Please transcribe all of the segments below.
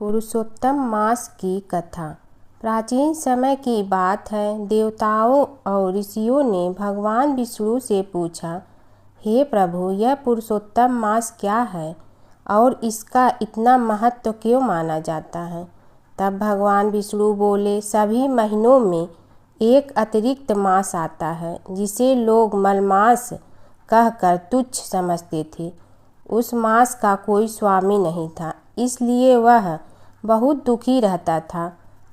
पुरुषोत्तम मास की कथा। प्राचीन समय की बात है। देवताओं और ऋषियों ने भगवान विष्णु से पूछा, हे प्रभु, यह पुरुषोत्तम मास क्या है और इसका इतना महत्व क्यों माना जाता है? तब भगवान विष्णु बोले, सभी महीनों में एक अतिरिक्त मास आता है जिसे लोग मलमास कहकर तुच्छ समझते थे। उस मास का कोई स्वामी नहीं था, इसलिए वह बहुत दुखी रहता था।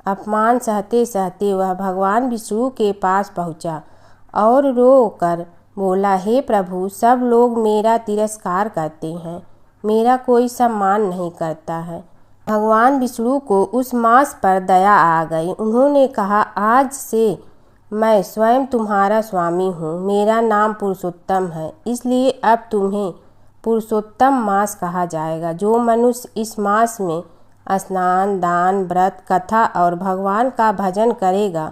अपमान सहते सहते वह भगवान विष्णु के पास पहुंचा और रो कर बोला, हे प्रभु, सब लोग मेरा तिरस्कार करते हैं, मेरा कोई सम्मान नहीं करता है। भगवान विष्णु को उस मास पर दया आ गई। उन्होंने कहा, आज से मैं स्वयं तुम्हारा स्वामी हूँ। मेरा नाम पुरुषोत्तम है, इसलिए अब तुम्हें पुरुषोत्तम मास कहा जाएगा। जो मनुष्य इस मास में स्नान, दान, व्रत, कथा और भगवान का भजन करेगा,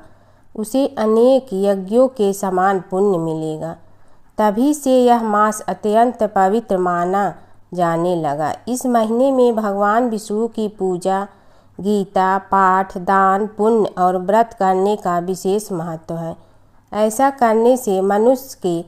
उसे अनेक यज्ञों के समान पुण्य मिलेगा। तभी से यह मास अत्यंत पवित्र माना जाने लगा। इस महीने में भगवान विष्णु की पूजा, गीता पाठ, दान, पुण्य और व्रत करने का विशेष महत्व है। ऐसा करने से मनुष्य के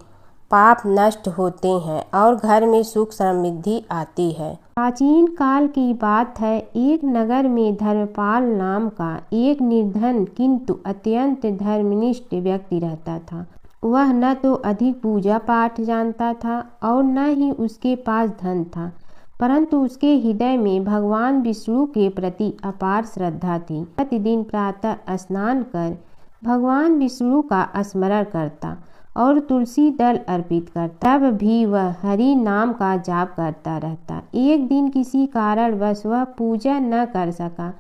पाप नष्ट होते हैं और घर में सुख समृद्धि आती है। प्राचीन काल की बात है। एक नगर में धर्मपाल नाम का एक निर्धन किंतु अत्यंत धर्मनिष्ठ व्यक्ति रहता था। वह न तो अधिक पूजा पाठ जानता था और न ही उसके पास धन था, परंतु उसके हृदय में भगवान विष्णु के प्रति अपार श्रद्धा थी। प्रतिदिन प्रातः स्नान कर भगवान विष्णु का स्मरण करता और तुलसी दल अर्पित करता। तब भी वह हरि नाम का जाप करता रहता। एक दिन किसी कारणवश वह पूजा न कर सका।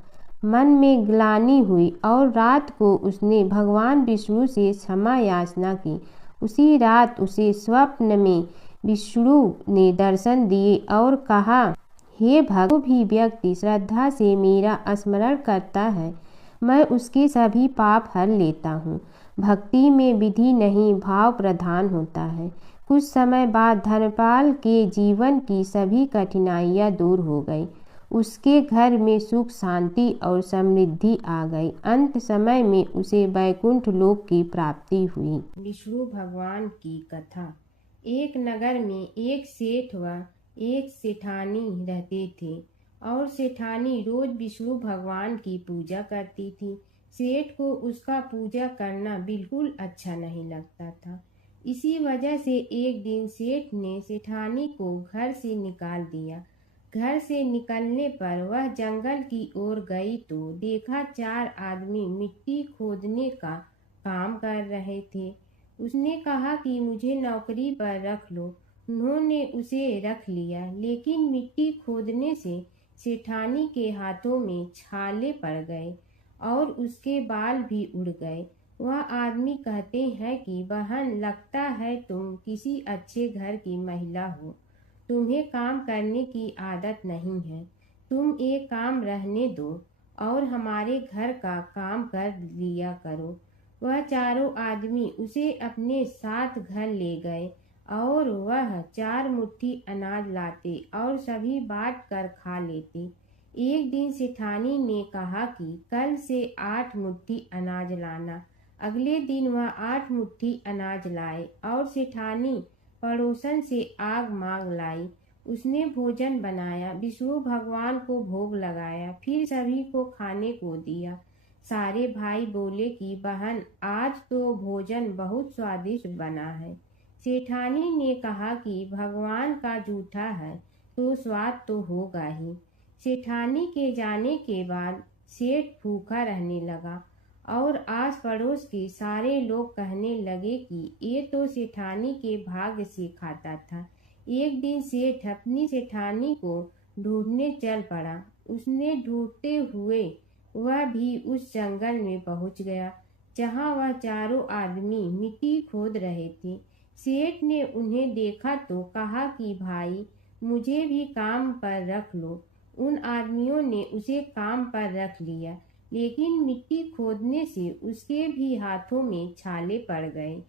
मन में ग्लानि हुई और रात को उसने भगवान विष्णु से क्षमा याचना की। उसी रात उसे स्वप्न में विष्णु ने दर्शन दिए और कहा, हे भक्त, जो भी व्यक्ति श्रद्धा से मेरा स्मरण करता है, मैं उसके सभी पाप हर लेता हूँ। भक्ति में विधि नहीं, भाव प्रधान होता है। कुछ समय बाद धर्मपाल के जीवन की सभी कठिनाइयाँ दूर हो गई। उसके घर में सुख, शांति और समृद्धि आ गई। अंत समय में उसे वैकुंठ लोक की प्राप्ति हुई। विष्णु भगवान की कथा। एक नगर में एक सेठ व एक सेठानी रहते थे और सेठानी रोज विष्णु भगवान की पूजा करती थी। सेठ को उसका पूजा करना बिल्कुल अच्छा नहीं लगता था। इसी वजह से एक दिन सेठ ने सेठानी को घर से निकाल दिया। घर से निकलने पर वह जंगल की ओर गई तो देखा 4 आदमी मिट्टी खोदने का काम कर रहे थे। उसने कहा कि मुझे नौकरी पर रख लो। उन्होंने उसे रख लिया, लेकिन मिट्टी खोदने से सेठानी के हाथों में छाले पड़ गए और उसके बाल भी उड़ गए। वह आदमी कहते हैं कि बहन, लगता है तुम किसी अच्छे घर की महिला हो। तुम्हें काम करने की आदत नहीं है। तुम एक काम रहने दो और हमारे घर का काम कर लिया करो। वह चारों आदमी उसे अपने साथ घर ले गए और वह 4 मुट्ठी अनाज लाते और सभी बांट कर खा लेते। एक दिन सेठानी ने कहा कि कल से 8 मुट्ठी अनाज लाना। अगले दिन वह 8 मुट्ठी अनाज लाए और सेठानी पड़ोसन से आग मांग लाई। उसने भोजन बनाया, विष्णु भगवान को भोग लगाया, फिर सभी को खाने को दिया। सारे भाई बोले कि बहन, आज तो भोजन बहुत स्वादिष्ट बना है। सेठानी ने कहा कि भगवान का जूठा है तो स्वाद तो होगा ही। सेठानी के जाने के बाद सेठ भूखा रहने लगा और आस पड़ोस के सारे लोग कहने लगे कि ये तो सेठानी के भाग्य से खाता था। एक दिन सेठ अपनी सेठानी को ढूंढने चल पड़ा। उसने ढूंढते हुए वह भी उस जंगल में पहुंच गया जहां वह चारों आदमी मिट्टी खोद रहे थे। सेठ ने उन्हें देखा तो कहा कि भाई, मुझे भी काम पर रख लो। उन आदमियों ने उसे काम पर रख लिया, लेकिन मिट्टी खोदने से उसके भी हाथों में छाले पड़ गए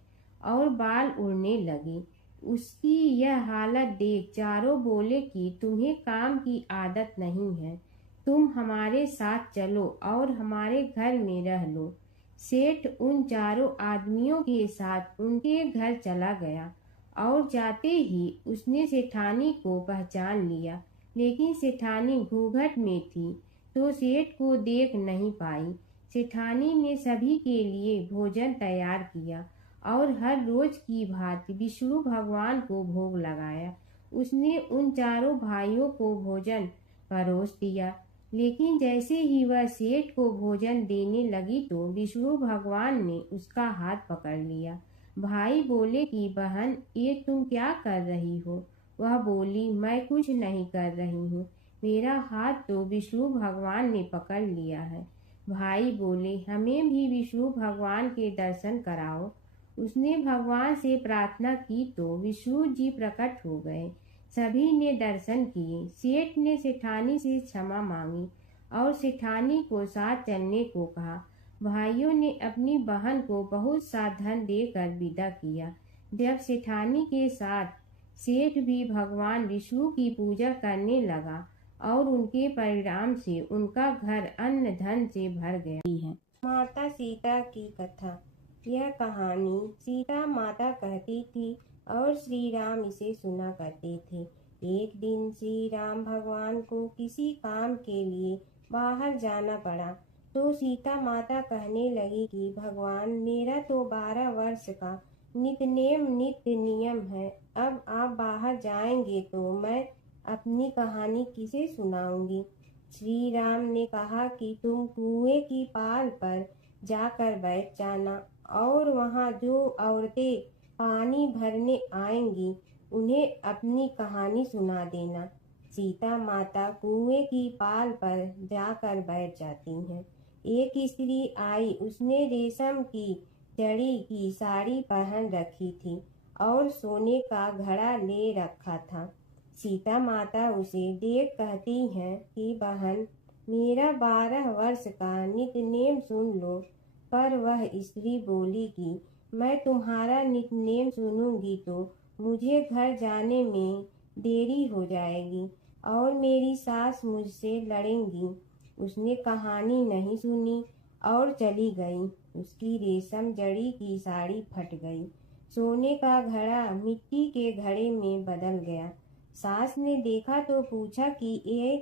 और बाल उड़ने लगे। उसकी यह हालत देख चारों बोले कि तुम्हें काम की आदत नहीं है, तुम हमारे साथ चलो और हमारे घर में रह लो। सेठ उन चारों आदमियों के साथ उनके घर चला गया और जाते ही उसने सेठानी को पहचान लिया, लेकिन सेठानी घूंघट में थी तो सेठ को देख नहीं पाई। सेठानी ने सभी के लिए भोजन तैयार किया और हर रोज की भांति विष्णु भगवान को भोग लगाया। उसने उन चारों भाइयों को भोजन परोस दिया, लेकिन जैसे ही वह सेठ को भोजन देने लगी तो विष्णु भगवान ने उसका हाथ पकड़ लिया। भाई बोले कि बहन, ये तुम क्या कर रही हो? वह बोली, मैं कुछ नहीं कर रही हूँ, मेरा हाथ तो विष्णु भगवान ने पकड़ लिया है। भाई बोले, हमें भी विष्णु भगवान के दर्शन कराओ। उसने भगवान से प्रार्थना की तो विष्णु जी प्रकट हो गए। सभी ने दर्शन किए। सेठ ने सेठानी से क्षमा मांगी और सेठानी को साथ चलने को कहा। भाइयों ने अपनी बहन को बहुत सा धन देकर विदा किया। जब सेठानी के साथ सेठ भी भगवान विष्णु की पूजा करने लगा और उनके परिणाम से उनका घर अन्न धन से भर गया है। माता सीता की कथा। यह कहानी सीता माता कहती थी और श्री राम इसे सुना करते थे। एक दिन श्री राम भगवान को किसी काम के लिए बाहर जाना पड़ा तो सीता माता कहने लगी कि भगवान, मेरा तो 12 वर्ष का नित्य नियम है। अब आप बाहर जाएंगे तो मैं अपनी कहानी किसे सुनाऊंगी? श्री राम ने कहा कि तुम कुएं की पाल पर जाकर बैठ जाना और वहां जो औरतें पानी भरने आएंगी उन्हें अपनी कहानी सुना देना। सीता माता कुएं की पाल पर जाकर बैठ जाती हैं। एक स्त्री आई, उसने रेशम की जड़ी की साड़ी पहन रखी थी और सोने का घड़ा ले रखा था। सीता माता उसे देख कहती हैं कि बहन, मेरा 12 वर्ष का नित्य सुन लो। पर वह स्त्री बोली कि मैं तुम्हारा नित्य सुनूंगी तो मुझे घर जाने में देरी हो जाएगी और मेरी सास मुझसे लड़ेंगी। उसने कहानी नहीं सुनी और चली गई। उसकी रेशम जड़ी की साड़ी फट गई। सोने का घड़ा मिट्टी के घड़े में बदल गया। सास ने देखा तो पूछा कि ये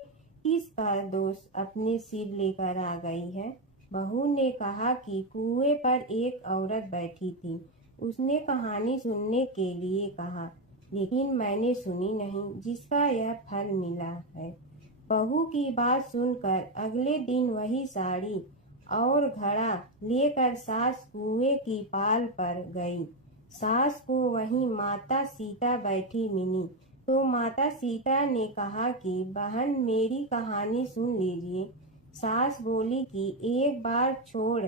किसका दोष अपने सिर लेकर आ गई है? बहू ने कहा कि कुएं पर एक औरत बैठी थी। उसने कहानी सुनने के लिए कहा, लेकिन मैंने सुनी नहीं, जिसका यह फल मिला है। बहू की बात सुनकर अगले दिन वही साड़ी और घड़ा लेकर सास कुएं की पाल पर गई। सास को वहीं माता सीता बैठी मिली तो माता सीता ने कहा कि बहन, मेरी कहानी सुन लीजिए। सास बोली कि एक बार छोड़,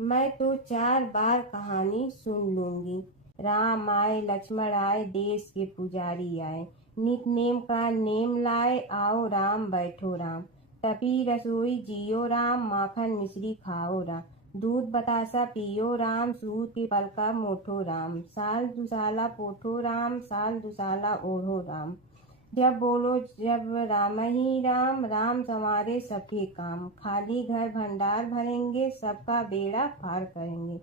मैं तो 4 बार कहानी सुन लूंगी। राम आए लक्ष्मण आए, देश के पुजारी आए, नित नेम का नेम लाए, आओ राम बैठो राम। तपी रसोई जियो राम, माखन मिश्री खाओ राम। दूध बतासा पियो राम, सूत के पलका मोठो राम। साल दुसाला पोठो राम, साल दुसाला ओढ़ो राम। जब बोलो जब राम ही राम, राम संवारे सबके काम। खाली घर भंडार भरेंगे, सबका बेड़ा पार करेंगे।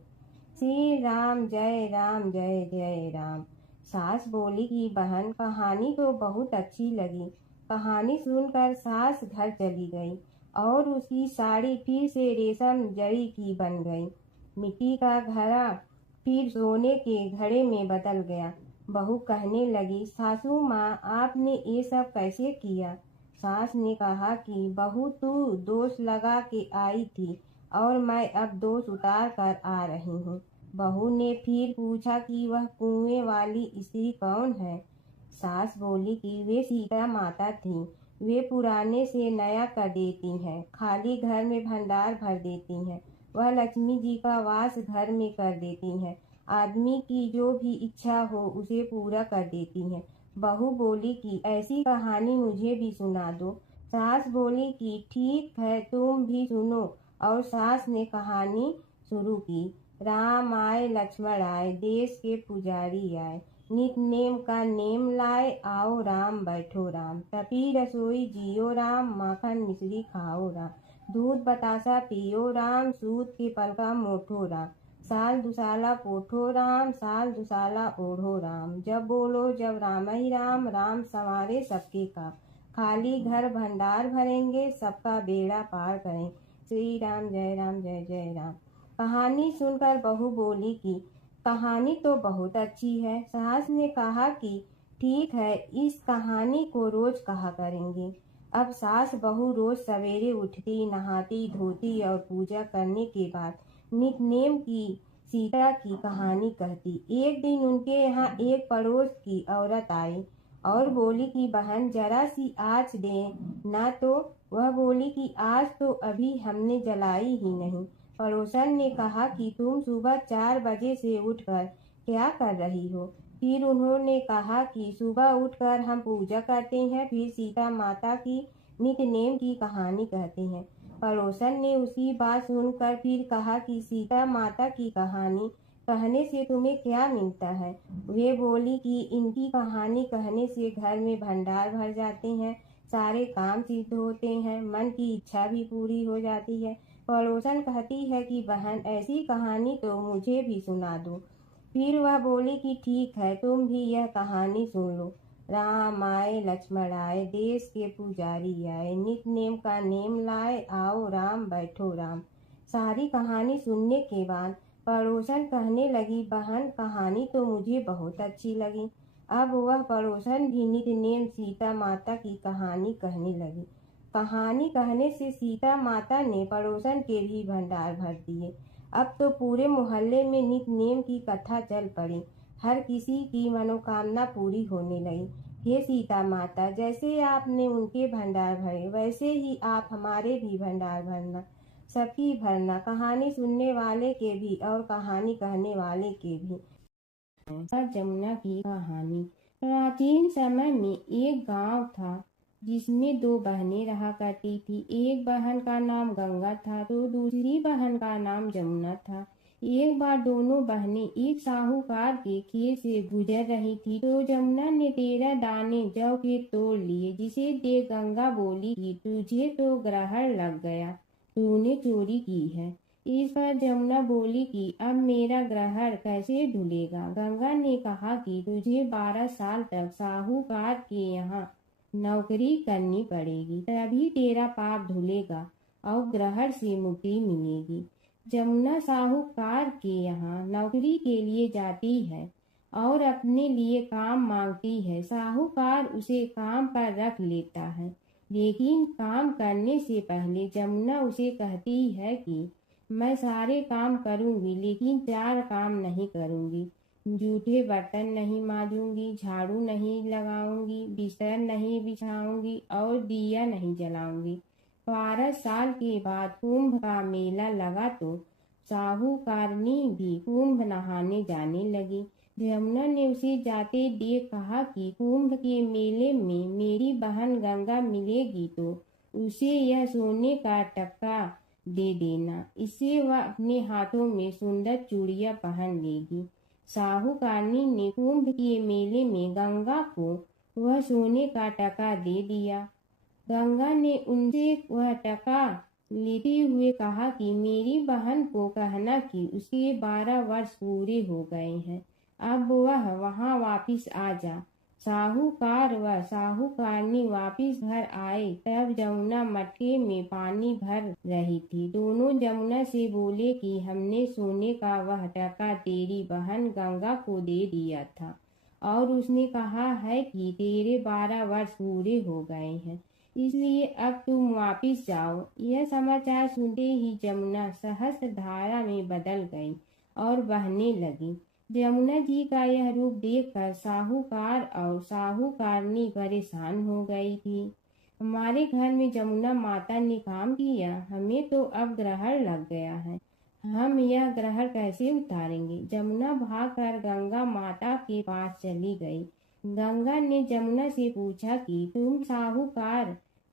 श्री राम जय जय राम। सास बोली कि बहन, कहानी तो बहुत अच्छी लगी। कहानी सुनकर सास घर चली गई और उसकी साड़ी फिर से रेशम जड़ी की बन गई। मिट्टी का घड़ा फिर सोने के घड़े में बदल गया। बहू कहने लगी, सासू माँ, आपने ये सब कैसे किया? सास ने कहा कि बहू, तू दोष लगा के आई थी और मैं अब दोष उतार कर आ रही हूँ। बहू ने फिर पूछा कि वह कुएं वाली स्त्री कौन है? सास बोली कि वे सीता माता थी। वे पुराने से नया कर देती हैं, खाली घर में भंडार भर देती हैं। वह लक्ष्मी जी का वास घर में कर देती हैं। आदमी की जो भी इच्छा हो उसे पूरा कर देती हैं। बहू बोली कि ऐसी कहानी मुझे भी सुना दो। सास बोली कि ठीक है, तुम भी सुनो। और सास ने कहानी शुरू की। राम आए लक्ष्मण आए, देश के पुजारी आए, नित नेम का नेम लाए, आओ राम बैठो राम। तपी रसोई जियो राम, माखन मिश्री खाओ राम। दूध बतासा पियो राम, सूत के पलका मोठो राम। साल दुसाला पोठो राम, साल दुसाला ओढ़ो राम। जब बोलो जब राम ही राम, राम संवारे सबके काम। खाली घर भंडार भरेंगे, सबका बेड़ा पार करें। श्री राम जय जय राम। कहानी सुनकर बहू बोली कि कहानी तो बहुत अच्छी है। सास ने कहा कि ठीक है, इस कहानी को रोज कहा करेंगे। अब सास बहू रोज सवेरे उठती, नहाती धोती और पूजा करने के बाद नितनेम की सीता की कहानी कहती। एक दिन उनके यहाँ एक पड़ोस की औरत आई और बोली कि बहन जरा सी आँच दे ना। तो वह बोली कि आज तो अभी हमने जलाई ही नहीं। पड़ोसन ने कहा कि तुम सुबह 4 बजे से उठकर क्या कर रही हो? फिर उन्होंने कहा कि सुबह उठकर हम पूजा करते हैं, फिर सीता माता की नितनेम की कहानी कहते हैं। पड़ोसन ने उसकी बात सुनकर फिर कहा कि सीता माता की कहानी कहने से तुम्हें क्या मिलता है? वे बोली कि इनकी कहानी कहने से घर में भंडार भर जाते हैं, सारे काम सिद्ध होते हैं, मन की इच्छा भी पूरी हो जाती है। पड़ोसन कहती है कि बहन ऐसी कहानी तो मुझे भी सुना दो। फिर वह बोली कि ठीक है, तुम भी यह कहानी सुन लो। राम आए लक्ष्मण आए, देश के पुजारी आए, नित नेम का नेम लाए, आओ राम बैठो राम। सारी कहानी सुनने के बाद पड़ोसन कहने लगी, बहन कहानी तो मुझे बहुत अच्छी लगी। अब वह पड़ोसन भी नित नेम सीता माता की कहानी कहने लगी। कहानी कहने से सीता माता ने पड़ोसन के भी भंडार भर दिए। अब तो पूरे मोहल्ले में नित नेम की कथा चल पड़ी। हर किसी की मनोकामना पूरी होने लगी। हे सीता माता, जैसे आपने उनके भंडार भरे, वैसे ही आप हमारे भी भंडार भरना, सबकी भरना, कहानी सुनने वाले के भी और कहानी कहने वाले के भी। जमुना की कहानी। प्राचीन समय में एक गांव था जिसमें 2 बहनें रहा करती थी। एक बहन का नाम गंगा था तो दूसरी बहन का नाम जमुना था। एक बार दोनों बहनें एक साहूकार के खेत से गुजर रही थी तो जमुना ने 13 दाने जौ के तोड़ लिए, जिसे देख गंगा बोली कि तुझे तो ग्रहण लग गया, तूने चोरी की है। इस पर जमुना बोली कि अब मेरा ग्रहण कैसे धुलेगा? गंगा ने कहा कि तुझे 12 साल तक साहूकार के यहाँ नौकरी करनी पड़ेगी, तभी तेरा पाप धुलेगा और ग्रहण से मुक्ति मिलेगी। जमुना साहूकार के यहाँ नौकरी के लिए जाती है और अपने लिए काम मांगती है। साहूकार उसे काम पर रख लेता है, लेकिन काम करने से पहले जमुना उसे कहती है कि मैं सारे काम करूंगी लेकिन 4 काम नहीं करूंगी। जूठे बर्तन नहीं मांजूंगी, झाड़ू नहीं लगाऊंगी, बिस्तर नहीं बिछाऊंगी और दिया नहीं जलाऊंगी। 12 साल के बाद कुंभ का मेला लगा तो साहूकारनी भी कुंभ नहाने जाने लगी। जमुना ने उसे जाते देख कहा कि कुंभ के मेले में मेरी बहन गंगा मिलेगी तो उसे यह सोने का टक्का दे देना, इससे वह अपने हाथों में सुंदर चूड़ियां पहन लेगी। साहूकारनी ने कुंभ के मेले में गंगा को वह सोने का टका दे दिया। गंगा ने उनसे वह टका लेते हुए कहा कि मेरी बहन को कहना कि उसके 12 वर्ष पूरे हो गए हैं, अब वह वहां वापिस आ जा। साहूकार व साहूकारनी वापिस घर आए तब जमुना मटके में पानी भर रही थी। दोनों जमुना से बोले कि हमने सोने का वह टका तेरी बहन गंगा को दे दिया था और उसने कहा है कि तेरे 12 वर्ष पूरे हो गए हैं, इसलिए अब तुम वापिस जाओ। यह समाचार सुनते ही जमुना सहस्त्र धारा में बदल गई और बहने लगी। जमुना जी का यह रूप देखकर साहूकार और साहूकारनी परेशान हो गई थी। हमारे घर में जमुना माता ने काम किया, हमें तो अब ग्रहण लग गया है, हम यह ग्रहण कैसे उतारेंगे? जमुना भागकर गंगा माता के पास चली गई। गंगा ने जमुना से पूछा कि तुम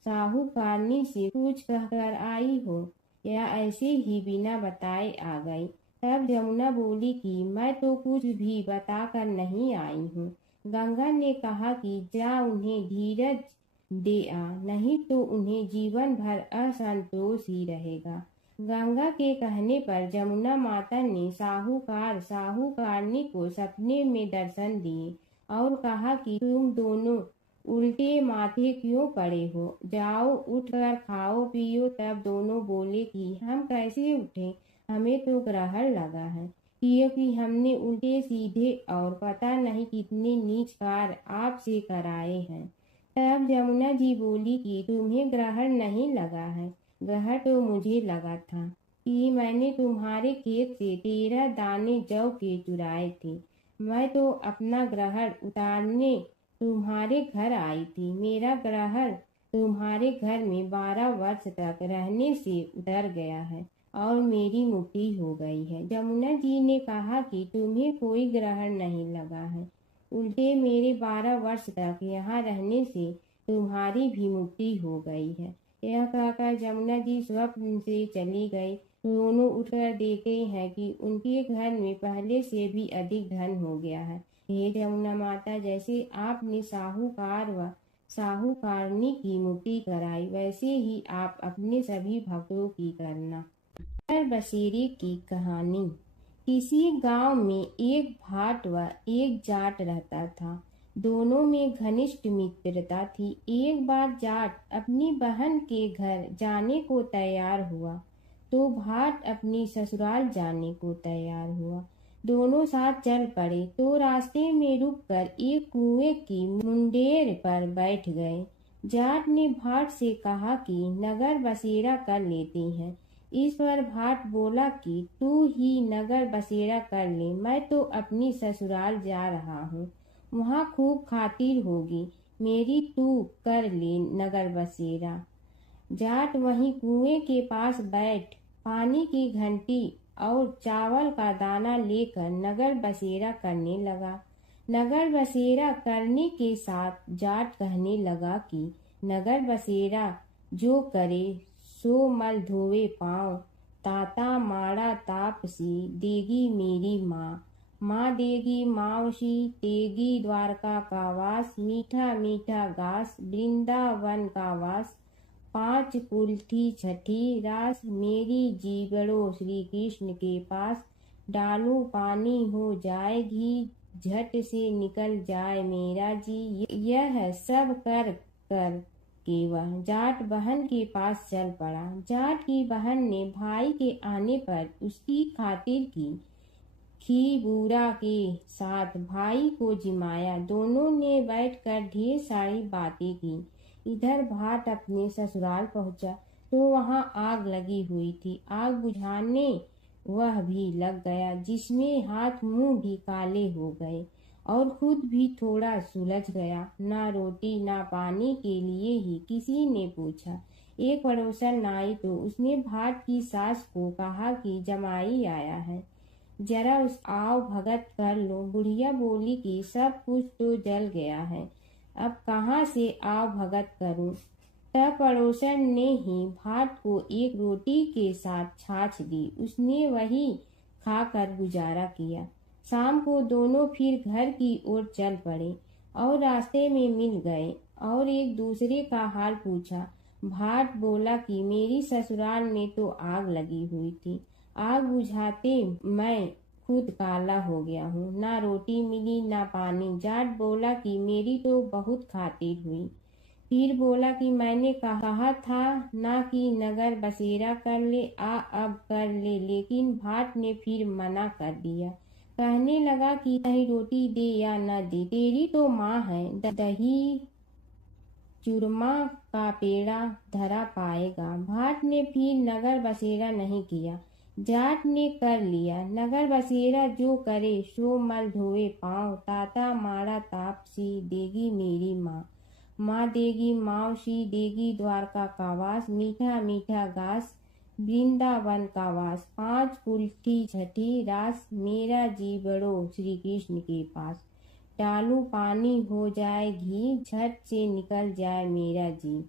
साहूकारनी से कुछ कहकर आई हो या ऐसे ही बिना बताए आ गई? तब जमुना बोली कि मैं तो कुछ भी बताकर नहीं आई हूँ। गंगा ने कहा कि जा उन्हें धीरज दे आ, नहीं तो उन्हें जीवन भर असंतोष ही रहेगा। गंगा के कहने पर जमुना माता ने साहूकारनी को सपने में दर्शन दिए और कहा कि तुम दोनों उल्टे माथे क्यों पड़े हो, जाओ उठकर खाओ पियो। तब दोनों बोले कि हम कैसे उठें, हमें तो ग्रहण लगा है, क्योंकि हमने उल्टे सीधे और पता नहीं कितने नीच कार्य आपसे कराए हैं। तब जमुना जी बोली कि तुम्हें ग्रहण नहीं लगा है, ग्रहण तो मुझे लगा था कि मैंने तुम्हारे खेत से 13 दाने जौ के चुराए थे। मैं तो अपना ग्रहण उतारने तुम्हारे घर आई थी। मेरा ग्रहण तुम्हारे घर में 12 वर्ष तक रहने से उतर गया है और मेरी मुक्ति हो गई है। जमुना जी ने कहा कि तुम्हें कोई ग्रहण नहीं लगा है, उल्टे मेरे 12 वर्ष तक यहाँ रहने से तुम्हारी भी मुक्ति हो गई है। यह कहकर जमुना जी स्वप्न से चली गई। दोनों उठकर देखते हैं कि उनके घर में पहले से भी अधिक धन हो गया है। हे जमुना माता, जैसे आपने साहूकार व साहूकारनी की मुक्ति कराई, वैसे ही आप अपने सभी भक्तों की करना। नगर बसेरे की कहानी। किसी गांव में एक भाट व एक जाट रहता था। दोनों में घनिष्ठ मित्रता थी। एक बार जाट अपनी बहन के घर जाने को तैयार हुआ तो भाट अपनी ससुराल जाने को तैयार हुआ। दोनों साथ चल पड़े तो रास्ते में रुककर एक कुएं की मुंडेर पर बैठ गए। जाट ने भाट से कहा कि नगर बसेरा कर लेते हैं। इस पर भाट बोला कि तू ही नगर बसेरा कर ले, मैं तो अपनी ससुराल जा रहा हूँ, वहाँ खूब खातिर होगी मेरी, तू कर ले नगर बसेरा। जाट वहीं कुएं के पास बैठ पानी की घंटी और चावल का दाना लेकर नगर बसेरा करने लगा। नगर बसेरा करने के साथ जाट कहने लगा कि नगर बसेरा जो करे सो मल धोवे पाँव, ताता माड़ा तापसी देगी मेरी माँ, माँ देगी मावशी तेगी द्वारका का वास, मीठा मीठा घास वृंदावन का वास, 5 कुल्ठी छठी रास मेरी जीवड़ो श्री कृष्ण के पास, डालू पानी हो जाए घी झट से निकल जाए मेरा जी। यह सब कर कर के वह जाट बहन के पास चल पड़ा। जाट की बहन ने भाई के आने पर उसकी खातिर की खी बूरा के साथ भाई को जिमाया। दोनों ने बैठकर ढेर सारी बातें की। इधर भाट अपने ससुराल पहुंचा तो वहां आग लगी हुई थी। आग बुझाने वह भी लग गया, जिसमें हाथ मुंह भी काले हो गए और खुद भी थोड़ा सुलझ गया। ना रोटी ना पानी के लिए ही किसी ने पूछा। एक पड़ोसन आई तो उसने भाट की सास को कहा कि जमाई आया है, जरा उस आओ भगत कर लो। बुढ़िया बोली कि सब कुछ तो जल गया है, अब कहाँ से आओ भगत करूं। तब पड़ोसन ने ही भाट को एक रोटी के साथ छाछ दी। उसने वही खाकर गुजारा किया। शाम को दोनों फिर घर की ओर चल पड़े और रास्ते में मिल गए और एक दूसरे का हाल पूछा। भाट बोला कि मेरी ससुराल में तो आग लगी हुई थी, आग बुझाते मैं खुद काला हो गया हूँ, ना रोटी मिली ना पानी। जाट बोला कि मेरी तो बहुत खातिर हुई। फिर बोला कि मैंने कहा था ना कि नगर बसेरा कर ले, आ अब कर ले, लेकिन भाट ने फिर मना कर दिया। कहने लगा कि चाहे रोटी दे या न दे, तेरी तो माँ है, दही चूरमा का पेड़ा धरा पाएगा। भाट ने फिर नगर बसेरा नहीं किया। जाट ने कर लिया नगर बसेरा, जो करे सो मल धोए पाँव, ताता माड़ा तापसी देगी मेरी माँ, माँ देगी मावशी देगी द्वारका का वास, मीठा मीठा घास वृंदावन का वास, 5 कुल्ठी छठी रास मेरा जीवड़ो श्री कृष्ण के पास, डालू पानी हो जाए घी झट से निकल जाए मेरा जी।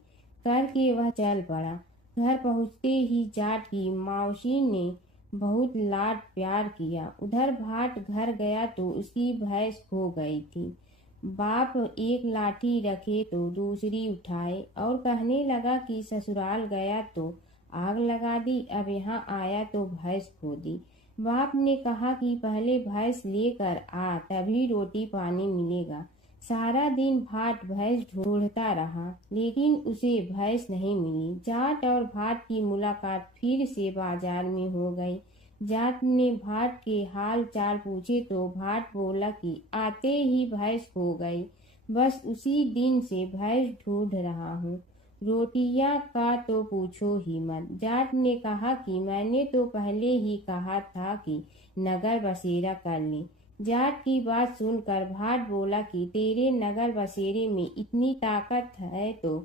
करके वह चल पड़ा। घर पहुँचते ही जाट की मावशी ने बहुत लाड प्यार किया। उधर भाट घर गया तो उसकी भैंस खो गई थी। बाप एक लाठी रखे तो दूसरी उठाए और कहने लगा कि ससुराल गया तो आग लगा दी, अब यहाँ आया तो भैंस खो दी। बाप ने कहा कि पहले भैंस लेकर आ, तभी रोटी पानी मिलेगा। सारा दिन भाट भैंस ढूंढता रहा, लेकिन उसे भैंस नहीं मिली। जाट और भाट की मुलाकात फिर से बाजार में हो गई। जाट ने भाट के हाल चाल पूछे तो भाट बोला कि आते ही भैंस खो गई, बस उसी दिन से भैंस ढूंढ रहा हूँ। रोटियां का तो पूछो ही मत। जाट ने कहा कि मैंने तो पहले ही कहा था कि नगर बसेरा कर ले। जाट की बात सुनकर भाट बोला कि तेरे नगर बसेरे में इतनी ताकत है तो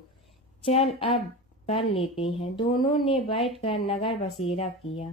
चल अब कर लेते हैं। दोनों ने बैठकर नगर बसेरा किया।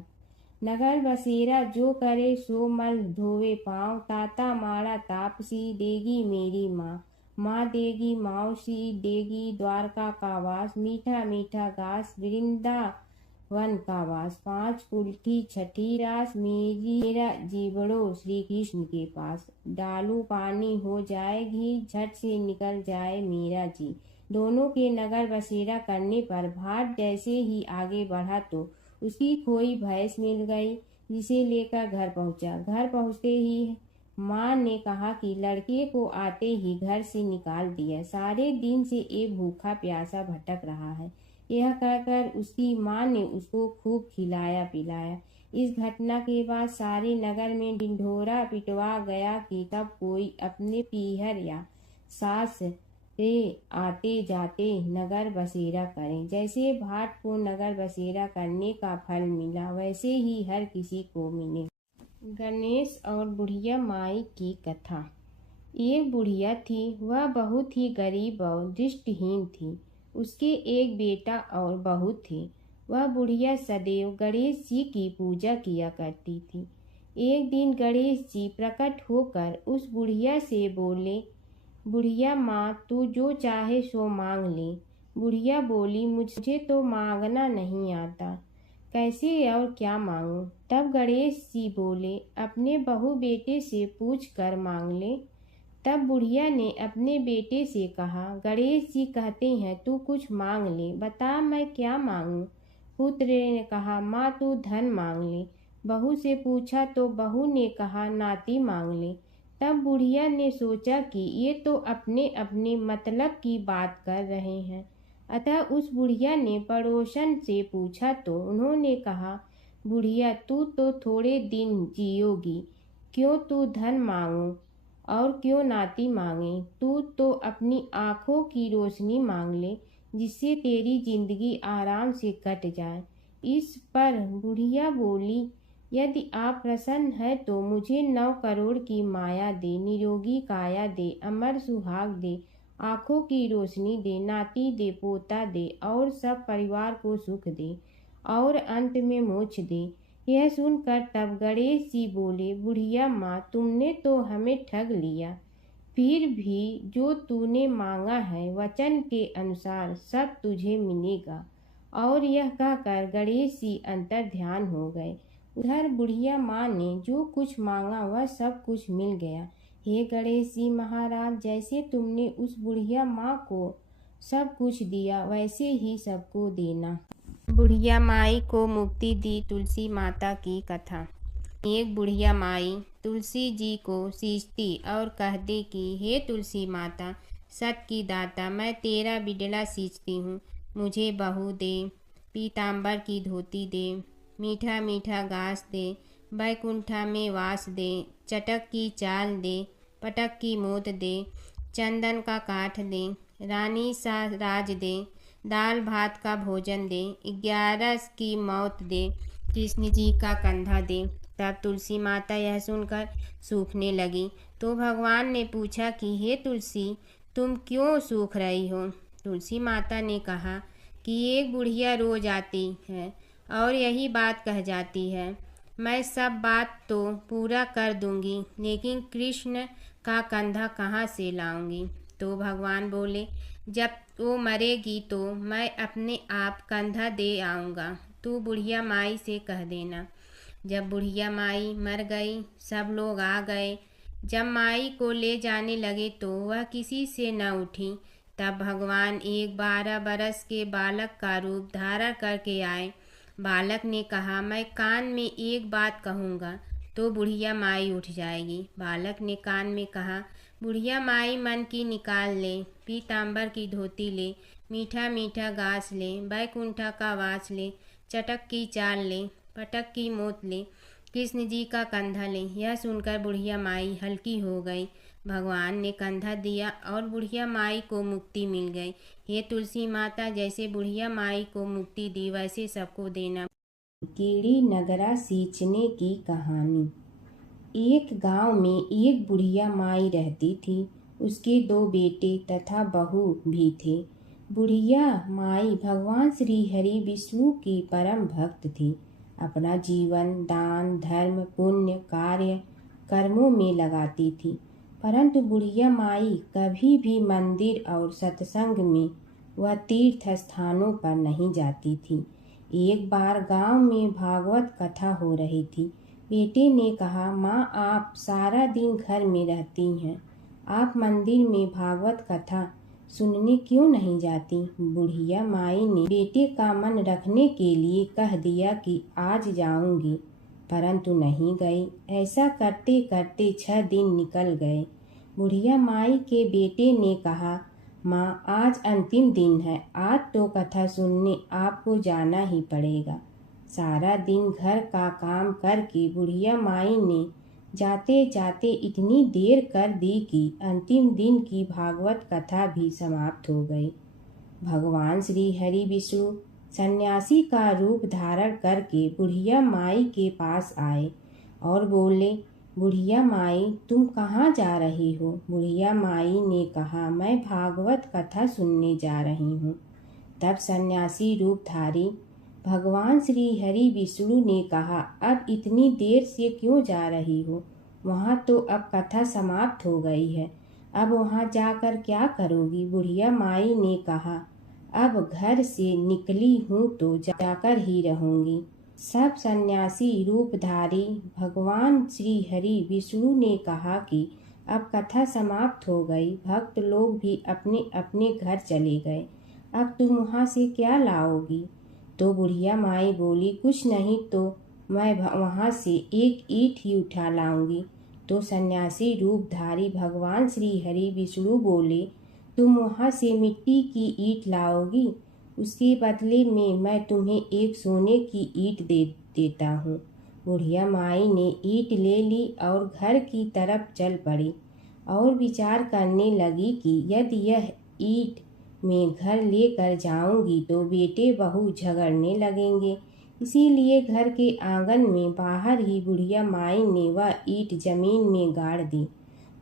नगर बसेरा जो करे सो मल धोवे पाँव, ताता माड़ा तापसी देगी मेरी माँ। माँ देगी मौसी देगी द्वारका का वास, मीठा मीठा घास वृंदावन का वास। पाँच कुल्ठी छठी रास मेरा जीवड़ो श्री कृष्ण के पास। डालू पानी हो जाए घी, झट से निकल जाए मेरा जी। दोनों के नगर बसेरा करने पर भाट जैसे ही आगे बढ़ा तो उसकी खोई भैंस मिल गई, जिसे लेकर घर पहुंचा। घर पहुंचते ही माँ ने कहा कि लड़के को आते ही घर से निकाल दिया, सारे दिन से ये भूखा प्यासा भटक रहा है। यह कहकर उसकी माँ ने उसको खूब खिलाया पिलाया। इस घटना के बाद सारे नगर में ढिंढोरा पिटवा गया कि कब कोई अपने पीहर या सास से आते जाते नगर बसेरा करें। जैसे भाट को नगर बसेरा करने का फल मिला, वैसे ही हर किसी को मिले। गणेश और बुढ़िया माई की कथा। एक बुढ़िया थी, वह बहुत ही गरीब और दृष्टिहीन थी। उसके एक बेटा और बहू थे। वह बुढ़िया सदैव गणेश जी की पूजा किया करती थी। एक दिन गणेश जी प्रकट होकर उस बुढ़िया से बोले, बुढ़िया माँ तू जो चाहे सो मांग ले। बुढ़िया बोली, मुझे तो मांगना नहीं आता, कैसे और क्या मांगूं। तब गणेश जी बोले, अपने बहू बेटे से पूछ कर मांग ले। तब बुढ़िया ने अपने बेटे से कहा, गणेश जी कहते हैं तू कुछ मांग ले, बता मैं क्या मांगूं। पुत्र ने कहा, माँ तू धन मांग ले। बहू से पूछा तो बहू ने कहा, नाती मांग ले। तब बुढ़िया ने सोचा कि ये तो अपने अपने मतलब की बात कर रहे हैं, अतः उस बुढ़िया ने पड़ोसन से पूछा तो उन्होंने कहा, बुढ़िया तू तो थोड़े दिन जियोगी, क्यों तू धन मांगो और क्यों नाती मांगे। तू तो अपनी आँखों की रोशनी मांग ले, जिससे तेरी जिंदगी आराम से कट जाए। इस पर बुढ़िया बोली, यदि आप प्रसन्न है तो मुझे 9 करोड़ की माया दे, निरोगी काया दे, अमर सुहाग दे, आँखों की रोशनी दे, नाती दे, पोता दे और सब परिवार को सुख दे और अंत में मोक्ष दे। यह सुनकर तब गणेश जी बोले, बुढ़िया माँ तुमने तो हमें ठग लिया, फिर भी जो तूने मांगा है वचन के अनुसार सब तुझे मिलेगा। और यह कहकर गणेश जी अंतर ध्यान हो गए। उधर बुढ़िया माँ ने जो कुछ मांगा वह सब कुछ मिल गया। हे गणेश जी महाराज, जैसे तुमने उस बुढ़िया माँ को सब कुछ दिया वैसे ही सबको देना। बुढ़िया माई को मुक्ति दी तुलसी माता की कथा। एक बुढ़िया माई तुलसी जी को सींचती और कहती कि हे तुलसी माता, सत की दाता, मैं तेरा बिडला सींचती हूँ, मुझे बहू दे, पीताम्बर की धोती दे, मीठा मीठा घास दे, बैकुंठा में वास दे, चटक की चाल दे, पटक की मोद दे, चंदन का काठ दे, रानी सा राज दे, दाल भात का भोजन दे, 11 की मौत दे, कृष्ण जी का कंधा दे। तब तुलसी माता यह सुनकर सूखने लगी तो भगवान ने पूछा कि हे तुलसी, तुम क्यों सूख रही हो। तुलसी माता ने कहा कि एक बुढ़िया रोज आती है और यही बात कह जाती है, मैं सब बात तो पूरा कर दूंगी, लेकिन कृष्ण का कंधा कहाँ से लाऊंगी। तो भगवान बोले, जब वो मरेगी तो मैं अपने आप कंधा दे आऊँगा, तू बुढ़िया माई से कह देना। जब बुढ़िया माई मर गई सब लोग आ गए। जब माई को ले जाने लगे तो वह किसी से न उठी। तब भगवान एक 12 बरस के बालक का रूप धारण करके आए। बालक ने कहा, मैं कान में एक बात कहूँगा तो बुढ़िया माई उठ जाएगी। बालक ने कान में कहा, बुढ़िया माई मन की निकाल ले, पीताम्बर की धोती ले, मीठा मीठा गाछ ले, बैकुंठा का वास ले, चटक की चाल ले, पटक की मोत ले, कृष्ण जी का कंधा ले। यह सुनकर बुढ़िया माई हल्की हो गई। भगवान ने कंधा दिया और बुढ़िया माई को मुक्ति मिल गई। हे तुलसी माता, जैसे बुढ़िया माई को मुक्ति दी वैसे सबको देना। कीड़ी नगरा सींचने की कहानी। एक गांव में एक बुढ़िया माई रहती थी। उसके 2 बेटे तथा बहू भी थे। बुढ़िया माई भगवान श्री हरि विष्णु की परम भक्त थी। अपना जीवन दान धर्म पुण्य कार्य कर्मों में लगाती थी। परंतु बुढ़िया माई कभी भी मंदिर और सत्संग में व तीर्थ स्थानों पर नहीं जाती थी। एक बार गांव में भागवत कथा हो रही थी। बेटे ने कहा, माँ आप सारा दिन घर में रहती हैं, आप मंदिर में भागवत कथा सुनने क्यों नहीं जाती? बुढ़िया माई ने बेटे का मन रखने के लिए कह दिया कि आज जाऊंगी, परंतु नहीं गई। ऐसा करते करते 6 दिन निकल गए। बुढ़िया माई के बेटे ने कहा, माँ आज अंतिम दिन है, आज तो कथा सुनने आपको जाना ही पड़ेगा। सारा दिन घर का काम करके बुढ़िया माई ने जाते जाते इतनी देर कर दी कि अंतिम दिन की भागवत कथा भी समाप्त हो गई। भगवान श्री हरि विष्णु सन्यासी का रूप धारण करके बुढ़िया माई के पास आए और बोले, बुढ़िया माई तुम कहाँ जा रही हो? बुढ़िया माई ने कहा, मैं भागवत कथा सुनने जा रही हूँ। तब सन्यासी रूपधारी भगवान श्री हरि विष्णु ने कहा, अब इतनी देर से क्यों जा रही हो? वहाँ तो अब कथा समाप्त हो गई है, अब वहाँ जाकर क्या करोगी? बुढ़िया माई ने कहा, अब घर से निकली हूँ तो जाकर ही रहूँगी। सब सन्यासी रूपधारी भगवान श्री हरि विष्णु ने कहा कि अब कथा समाप्त हो गई, भक्त लोग भी अपने अपने घर चले गए, अब तुम वहाँ से क्या लाओगी? तो बुढ़िया माई बोली, कुछ नहीं तो मैं वहाँ से एक ईंट ही उठा लाऊंगी। तो सन्यासी रूपधारी भगवान श्री हरि विष्णु बोले, तुम वहाँ से मिट्टी की ईंट लाओगी, उसके बदले में मैं तुम्हें एक सोने की ईंट दे देता हूँ। बुढ़िया माई ने ईंट ले ली और घर की तरफ चल पड़ी और विचार करने लगी कि यदि यह ईंट मैं घर लेकर जाऊंगी तो बेटे बहू झगड़ने लगेंगे। इसीलिए घर के आंगन में बाहर ही बुढ़िया माई ने वह ईंट जमीन में गाड़ दी।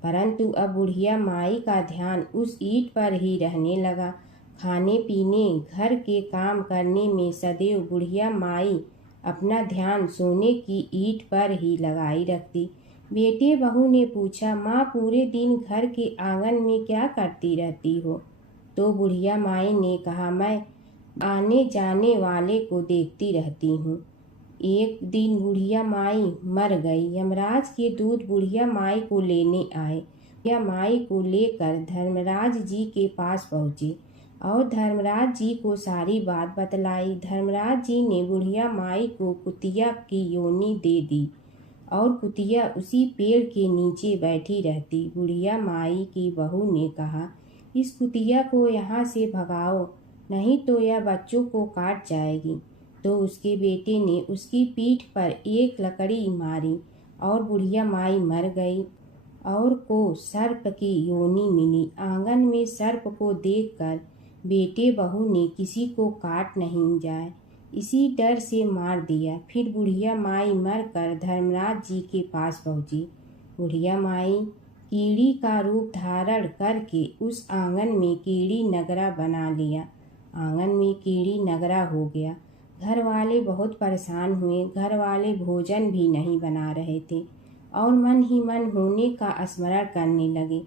परंतु अब बुढ़िया माई का ध्यान उस ईंट पर ही रहने लगा। खाने पीने घर के काम करने में सदैव बुढ़िया माई अपना ध्यान सोने की ईंट पर ही लगाई रखती। बेटे बहू ने पूछा, माँ पूरे दिन घर के आंगन में क्या करती रहती हो? तो बुढ़िया माई ने कहा, मैं आने जाने वाले को देखती रहती हूँ। एक दिन बुढ़िया माई मर गई। यमराज के दूत बुढ़िया माई को लेने आए। बुढ़िया माई को लेकर धर्मराज जी के पास पहुँचे और धर्मराज जी को सारी बात बतलाई। धर्मराज जी ने बुढ़िया माई को कुतिया की योनि दे दी और कुतिया उसी पेड़ के नीचे बैठी रहती। बुढ़िया माई की बहू ने कहा, इस कुतिया को यहाँ से भगाओ, नहीं तो यह बच्चों को काट जाएगी। तो उसके बेटे ने उसकी पीठ पर एक लकड़ी मारी और बुढ़िया माई मर गई और को सर्प की योनि मिली। आंगन में सर्प को देखकर बेटे बहू ने किसी को काट नहीं जाए इसी डर से मार दिया। फिर बुढ़िया माई मरकर धर्मराज जी के पास पहुँची। बुढ़िया माई कीड़ी का रूप धारण करके उस आंगन में कीड़ी नगरा बना लिया। आंगन में कीड़ी नगरा हो गया। घर वाले बहुत परेशान हुए। घर वाले भोजन भी नहीं बना रहे थे और मन ही मन होने का स्मरण करने लगे।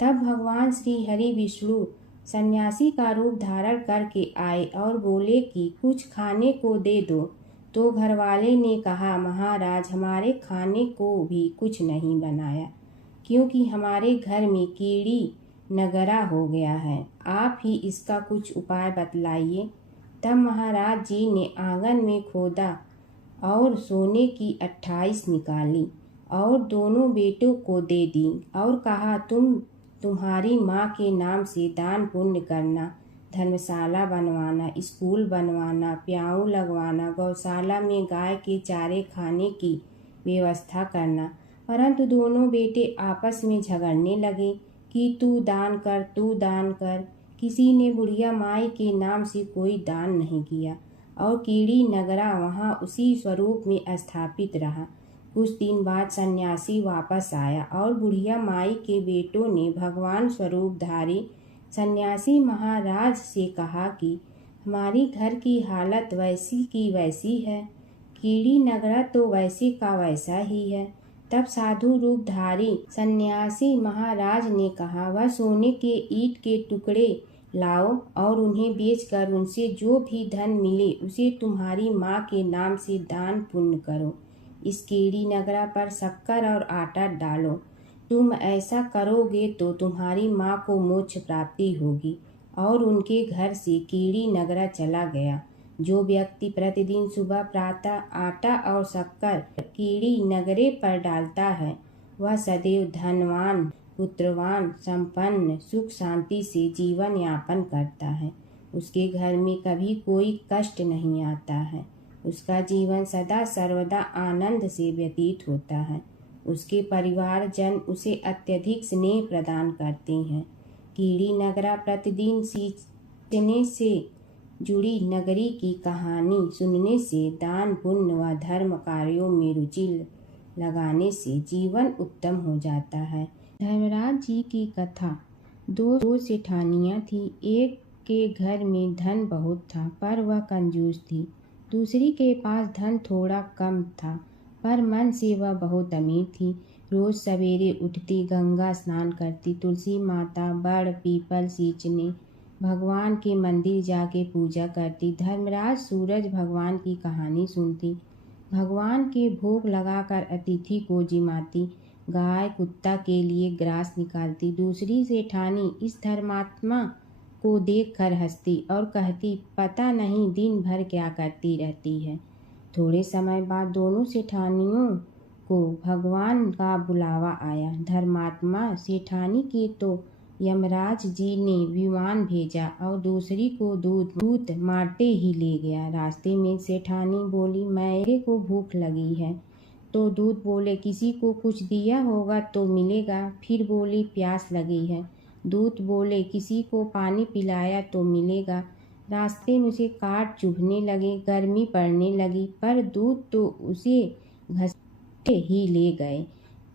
तब भगवान श्री हरि विष्णु सन्यासी का रूप धारण करके आए और बोले कि कुछ खाने को दे दो। तो घरवाले ने कहा, महाराज हमारे खाने को भी कुछ नहीं बनाया, क्योंकि हमारे घर में कीड़ी नगरा हो गया है। आप ही इसका कुछ उपाय बतलाइए। तब महाराज जी ने आंगन में खोदा और सोने की 28 निकाली और दोनों बेटों को दे दी और कहा, तुम्हारी माँ के नाम से दान पुण्य करना, धर्मशाला बनवाना, स्कूल बनवाना, प्याऊ लगवाना, गौशाला में गाय के चारे खाने की व्यवस्था करना। परंतु दोनों बेटे आपस में झगड़ने लगे कि तू दान कर, तू दान कर। किसी ने बुढ़िया माई के नाम से कोई दान नहीं किया और कीड़ी नगरा वहाँ उसी स्वरूप में स्थापित रहा। कुछ दिन बाद सन्यासी वापस आया और बुढ़िया माई के बेटों ने भगवान स्वरूपधारी सन्यासी महाराज से कहा कि हमारी घर की हालत वैसी की वैसी है, कीड़ी नगरा तो वैसे का वैसा ही है। तब साधु रूपधारी सन्यासी महाराज ने कहा, वह सोने के ईंट के टुकड़े लाओ और उन्हें बेचकर उनसे जो भी धन मिले उसे तुम्हारी माँ के नाम से दान पुण्य करो। इस कीड़ी नगरा पर शक्कर और आटा डालो। तुम ऐसा करोगे तो तुम्हारी माँ को मोक्ष प्राप्ति होगी। और उनके घर से कीड़ी नगरा चला गया। जो व्यक्ति प्रतिदिन सुबह प्रातः आटा और शक्कर कीड़ी नगरे पर डालता है, वह सदैव धनवान, पुत्रवान, संपन्न, सुख शांति से जीवन यापन करता है। उसके घर में कभी कोई कष्ट नहीं आता है। उसका जीवन सदा सर्वदा आनंद से व्यतीत होता है। उसके परिवारजन उसे अत्यधिक स्नेह प्रदान करते हैं। कीड़ी नगरा प्रतिदिन सींचने से जुड़ी नगरी की कहानी सुनने से, दान पुण्य व धर्म कार्यों में रुचि लगाने से जीवन उत्तम हो जाता है। धर्मराज जी की कथा। दो सेठानियाँ थीं। एक के घर में धन बहुत था पर वह कंजूस थी। दूसरी के पास धन थोड़ा कम था पर मन से वह बहुत अमीर थी। रोज सवेरे उठती, गंगा स्नान करती, तुलसी माता, बड़ पीपल सींचने, भगवान के मंदिर जाके पूजा करती। धर्मराज सूरज भगवान की कहानी सुनती, भगवान के भोग लगाकर अतिथि को जिमाती, गाय कुत्ता के लिए ग्रास निकालती। दूसरी सेठानी इस धर्मात्मा को देखकर हंसती और कहती, पता नहीं दिन भर क्या करती रहती है। थोड़े समय बाद दोनों सेठानियों को भगवान का बुलावा आया। धर्मात्मा सेठानी के तो यमराज जी ने विमान भेजा और दूसरी को दूत मारते ही ले गया। रास्ते में सेठानी बोली, मेरे को भूख लगी है। तो दूत बोले, किसी को कुछ दिया होगा तो मिलेगा। फिर बोली, प्यास लगी है। दूत बोले, किसी को पानी पिलाया तो मिलेगा। रास्ते में उसे काट चुभने लगे, गर्मी पड़ने लगी, पर दूत तो उसे घसीटे ही ले गए।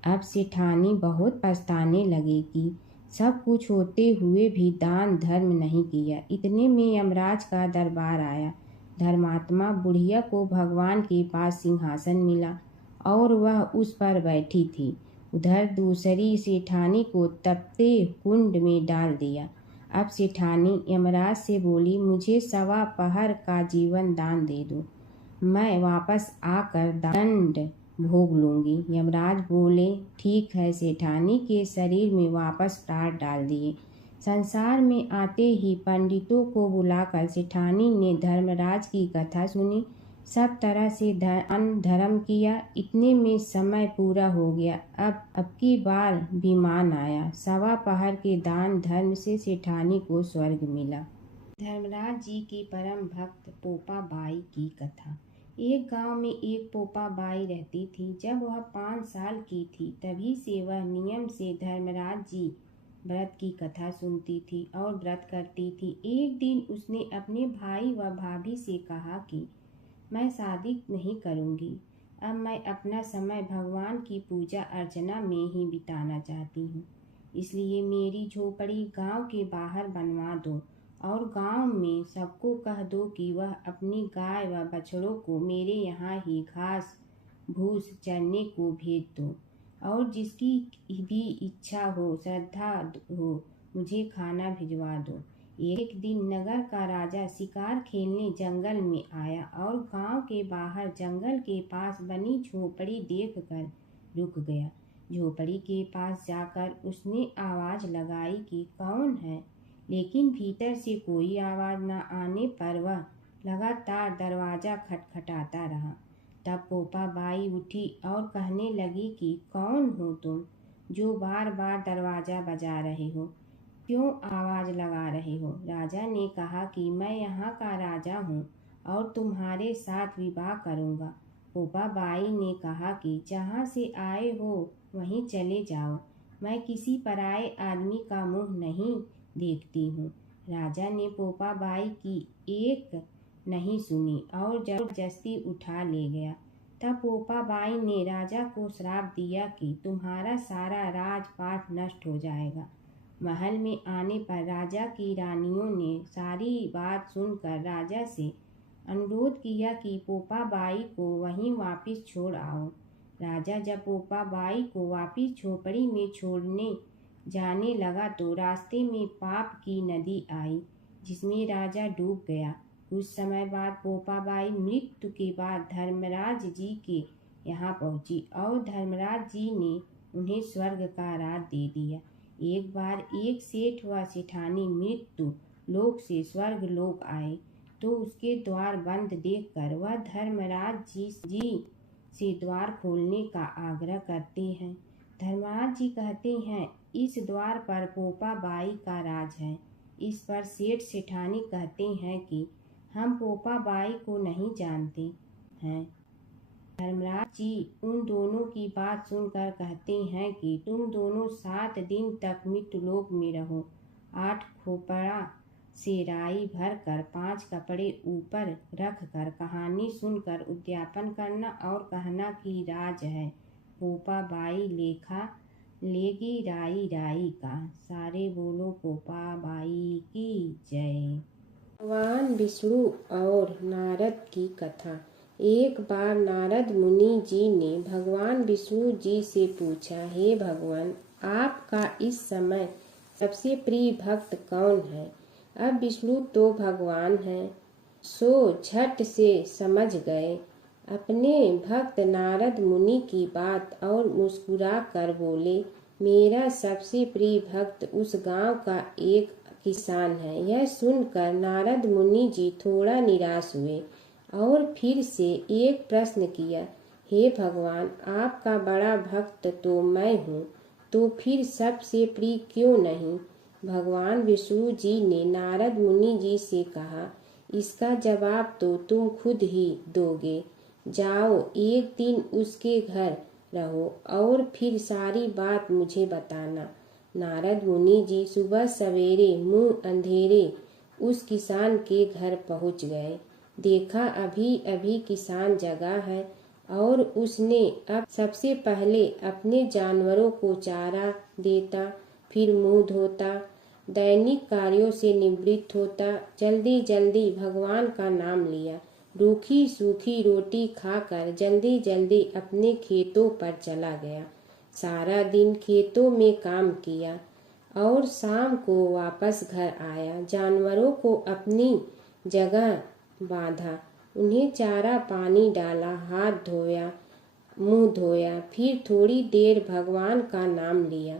अब सेठानी बहुत पछताने लगी कि सब कुछ होते हुए भी दान धर्म नहीं किया। इतने में यमराज का दरबार आया। धर्मात्मा बुढ़िया को भगवान के पास सिंहासन मिला और वह उस पर बैठी थी। उधर दूसरी सेठानी को तपते कुंड में डाल दिया। अब सेठानी यमराज से बोली, मुझे 1.25 पहर का जीवन दान दे दो, मैं वापस आकर दंड भोग लूंगी। यमराज बोले, ठीक है। सेठानी के शरीर में वापस प्राण डाल दिए। संसार में आते ही पंडितों को बुलाकर सेठानी ने धर्मराज की कथा सुनी, सब तरह से दान धर्म किया। इतने में समय पूरा हो गया। अब की बार विमान आया। 1.25 पहर के दान धर्म से सेठानी को स्वर्ग मिला। धर्मराज जी की परम भक्त पोपा बाई की कथा। एक गांव में एक पोपा बाई रहती थी। जब वह 5 साल की थी तभी से वह नियम से धर्मराज जी व्रत की कथा सुनती थी और व्रत करती थी। एक दिन उसने अपने भाई व भाभी से कहा कि मैं शादी नहीं करूंगी। अब मैं अपना समय भगवान की पूजा अर्चना में ही बिताना चाहती हूँ। इसलिए मेरी झोपड़ी गांव के बाहर बनवा दो और गांव में सबको कह दो कि वह अपनी गाय व बछड़ों को मेरे यहाँ ही घास भूस चरने को भेज दो और जिसकी भी इच्छा हो, श्रद्धा हो, मुझे खाना भिजवा दो। एक दिन नगर का राजा शिकार खेलने जंगल में आया और गांव के बाहर जंगल के पास बनी झोपड़ी देखकर रुक गया। झोपड़ी के पास जाकर उसने आवाज लगाई कि कौन है, लेकिन भीतर से कोई आवाज न आने पर वह लगातार दरवाजा खटखटाता रहा। तब पोपा बाई उठी और कहने लगी कि कौन हो तुम, जो बार बार दरवाजा बजा रहे हो, क्यों आवाज लगा रहे हो। राजा ने कहा कि मैं यहाँ का राजा हूँ और तुम्हारे साथ विवाह करूँगा। पोपा बाई ने कहा कि जहाँ से आए हो वहीं चले जाओ, मैं किसी पराये आदमी का मुंह नहीं देखती हूँ। राजा ने पोपा बाई की एक नहीं सुनी और जबरदस्ती उठा ले गया। तब पोपा बाई ने राजा को श्राप दिया कि तुम्हारा सारा राजपाट नष्ट हो जाएगा। महल में आने पर राजा की रानियों ने सारी बात सुनकर राजा से अनुरोध किया कि पोपा बाई को वहीं वापस छोड़ आओ। राजा जब पोपा बाई को वापस झोपड़ी में छोड़ने जाने लगा तो रास्ते में पाप की नदी आई, जिसमें राजा डूब गया। कुछ समय बाद पोपा बाई मृत्यु के बाद धर्मराज जी के यहाँ पहुँची और धर्मराज जी ने उन्हें स्वर्ग का राज दे दिया। एक बार एक सेठ व सेठानी मृत्यु लोक से स्वर्ग लोक आए तो उसके द्वार बंद देखकर वह धर्मराज जी से द्वार खोलने का आग्रह करते हैं। धर्मराज जी कहते हैं, इस द्वार पर पोपा बाई का राज है। इस पर सेठ सेठानी कहते हैं कि हम पोपा बाई को नहीं जानते हैं। धर्मराज जी उन दोनों की बात सुनकर कहते हैं कि तुम दोनों 7 दिन तक मृत्युलोक में रहो। 8 खोपड़ा से राई भरकर 5 कपड़े ऊपर रखकर कहानी सुनकर उद्यापन करना और कहना कि राज है। पोपा बाई लेखा लेगी राई राई का। सारे बोलो पोपा बाई की जय। भगवान विष्णु और नारद की कथा। एक बार नारद मुनि जी ने भगवान विष्णु जी से पूछा, हे भगवान, आपका इस समय सबसे प्रिय भक्त कौन है। अब विष्णु तो भगवान हैं, सो झट से समझ गए अपने भक्त नारद मुनि की बात और मुस्कुरा कर बोले, मेरा सबसे प्रिय भक्त उस गांव का एक किसान है। यह सुनकर नारद मुनि जी थोड़ा निराश हुए और फिर से एक प्रश्न किया, हे भगवान, आपका बड़ा भक्त तो मैं हूँ, तो फिर सबसे प्रिय क्यों नहीं। भगवान विष्णु जी ने नारद मुनि जी से कहा, इसका जवाब तो तुम खुद ही दोगे। जाओ, एक दिन उसके घर रहो और फिर सारी बात मुझे बताना। नारद मुनि जी सुबह सवेरे मुंह अंधेरे उस किसान के घर पहुंच गए। देखा अभी अभी किसान जगा है और उसने अब सबसे पहले अपने जानवरों को चारा देता, फिर मुंह धोता, दैनिक कार्यों से निवृत्त होता, जल्दी जल्दी भगवान का नाम लिया, रूखी सूखी रोटी खाकर जल्दी जल्दी अपने खेतों पर चला गया। सारा दिन खेतों में काम किया और शाम को वापस घर आया। जानवरों को अपनी जगह बांधा, उन्हें चारा पानी डाला, हाथ धोया, मुंह धोया, फिर थोड़ी देर भगवान का नाम लिया,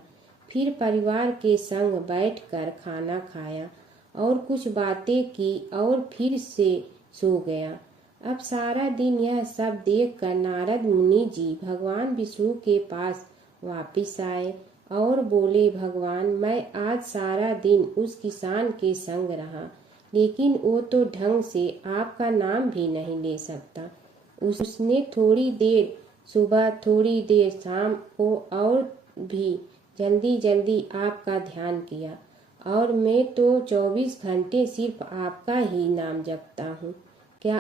फिर परिवार के संग बैठकर खाना खाया और कुछ बातें की और फिर से सो गया। अब सारा दिन यह सब देखकर नारद मुनि जी भगवान विष्णु के पास वापिस आए और बोले, भगवान, मैं आज सारा दिन उस किसान के संग रहा, लेकिन वो तो ढंग से आपका नाम भी नहीं ले सकता। उसने थोड़ी देर सुबह, थोड़ी देर शाम को और भी जल्दी जल्दी आपका ध्यान किया और मैं तो 24 घंटे सिर्फ आपका ही नाम जपता हूँ। क्या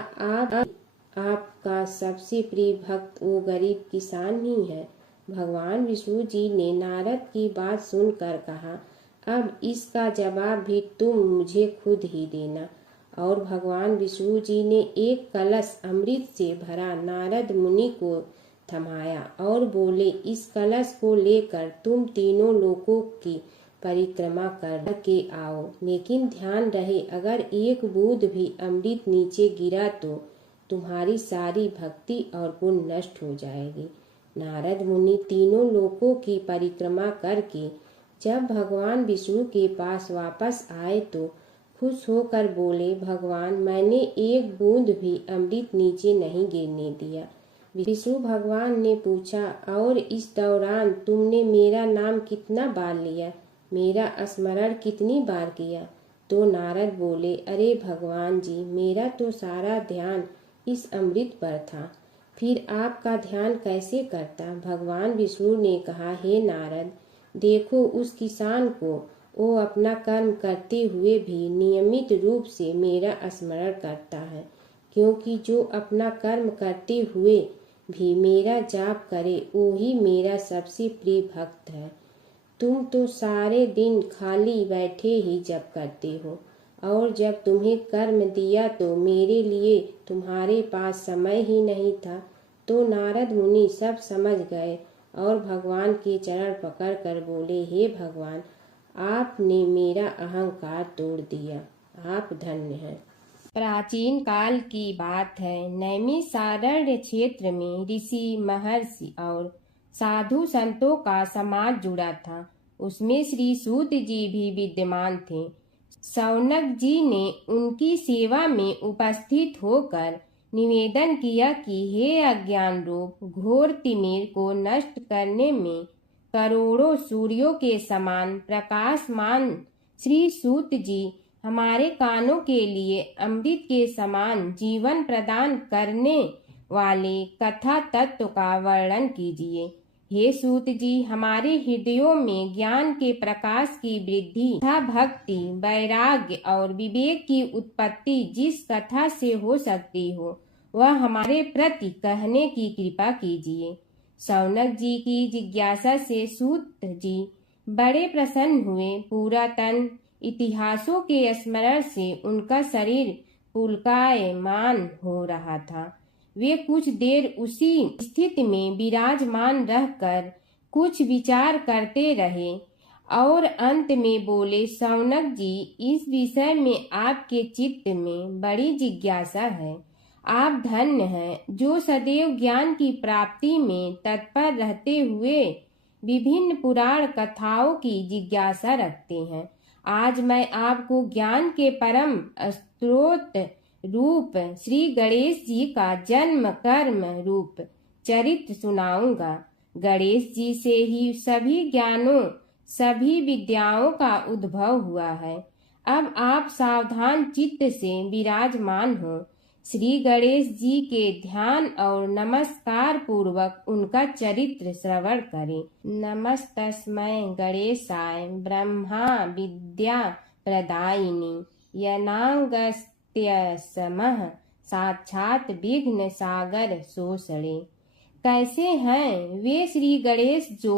आपका सबसे प्रिय भक्त वो गरीब किसान ही है। भगवान विष्णु जी ने नारद की बात सुनकर कहा, अब इसका जवाब भी तुम मुझे खुद ही देना। और भगवान विष्णु जी ने एक कलश अमृत से भरा नारद मुनि को थमाया और बोले, इस कलश को लेकर तुम तीनों लोकों की परिक्रमा कर के आओ, लेकिन ध्यान रहे अगर एक बूंद भी अमृत नीचे गिरा तो तुम्हारी सारी भक्ति और पुण्य नष्ट हो जाएगी। नारद मुनि तीनों लोकों की परिक्रमा करके जब भगवान विष्णु के पास वापस आए तो खुश होकर बोले, भगवान मैंने एक बूंद भी अमृत नीचे नहीं गिरने दिया। विष्णु भगवान ने पूछा, और इस दौरान तुमने मेरा नाम कितना बार लिया, मेरा स्मरण कितनी बार किया? तो नारद बोले, अरे भगवान जी, मेरा तो सारा ध्यान इस अमृत पर था, फिर आपका ध्यान कैसे करता? भगवान विष्णु ने कहा, हे नारद, देखो उस किसान को, वो अपना कर्म करते हुए भी नियमित रूप से मेरा स्मरण करता है, क्योंकि जो अपना कर्म करते हुए भी मेरा जाप करे वो ही मेरा सबसे प्रिय भक्त है। तुम तो सारे दिन खाली बैठे ही जप करते हो, और जब तुम्हें कर्म दिया तो मेरे लिए तुम्हारे पास समय ही नहीं था। तो नारद मुनि सब समझ गए और भगवान के चरण पकड़ कर बोले, हे भगवान, आपने मेरा अहंकार तोड़ दिया, आप धन्य हैं। प्राचीन काल की बात है। नैमिषारण्य क्षेत्र में ऋषि, महर्षि और साधु संतों का समाज जुड़ा था। उसमें श्री सूत जी भी विद्यमान थे। शौनक जी ने उनकी सेवा में उपस्थित होकर निवेदन किया कि हे अज्ञान रूप घोर तिमिर को नष्ट करने में करोड़ों सूर्यों के समान प्रकाशमान श्री सूत जी हमारे कानों के लिए अमृत के समान जीवन प्रदान करने वाले कथा तत्व का वर्णन कीजिए। हे सूत जी, हमारे हृदयों में ज्ञान के प्रकाश की वृद्धि तथा भक्ति, वैराग्य और विवेक की उत्पत्ति जिस कथा से हो सकती हो वह हमारे प्रति कहने की कृपा कीजिए। शौनक जी की जिज्ञासा से सूत जी बड़े प्रसन्न हुए। पुरातन इतिहासों के स्मरण से उनका शरीर पुलकायमान हो रहा था। वे कुछ देर उसी स्थिति में विराजमान रहकर कुछ विचार करते रहे और अंत में बोले, शौनक जी, इस विषय में आपके चित्त में बड़ी जिज्ञासा है। आप धन्य हैं जो सदैव ज्ञान की प्राप्ति में तत्पर रहते हुए विभिन्न पुराण कथाओं की जिज्ञासा रखते हैं। आज मैं आपको ज्ञान के परम स्रोत रूप श्री गणेश जी का जन्म कर्म रूप चरित्र सुनाऊंगा। गणेश जी से ही सभी ज्ञानों, सभी विद्याओं का उद्भव हुआ है। अब आप सावधान चित्त से विराजमान हो। श्री गणेश जी के ध्यान और नमस्कार पूर्वक उनका चरित्र श्रवण करें। नमस्तस्मै गणेशाय ब्रह्मा विद्या प्रदायिनी यनागस्त्यसमः साक्षात विघ्न सागर सोषणे। कैसे हैं वे श्री गणेश जो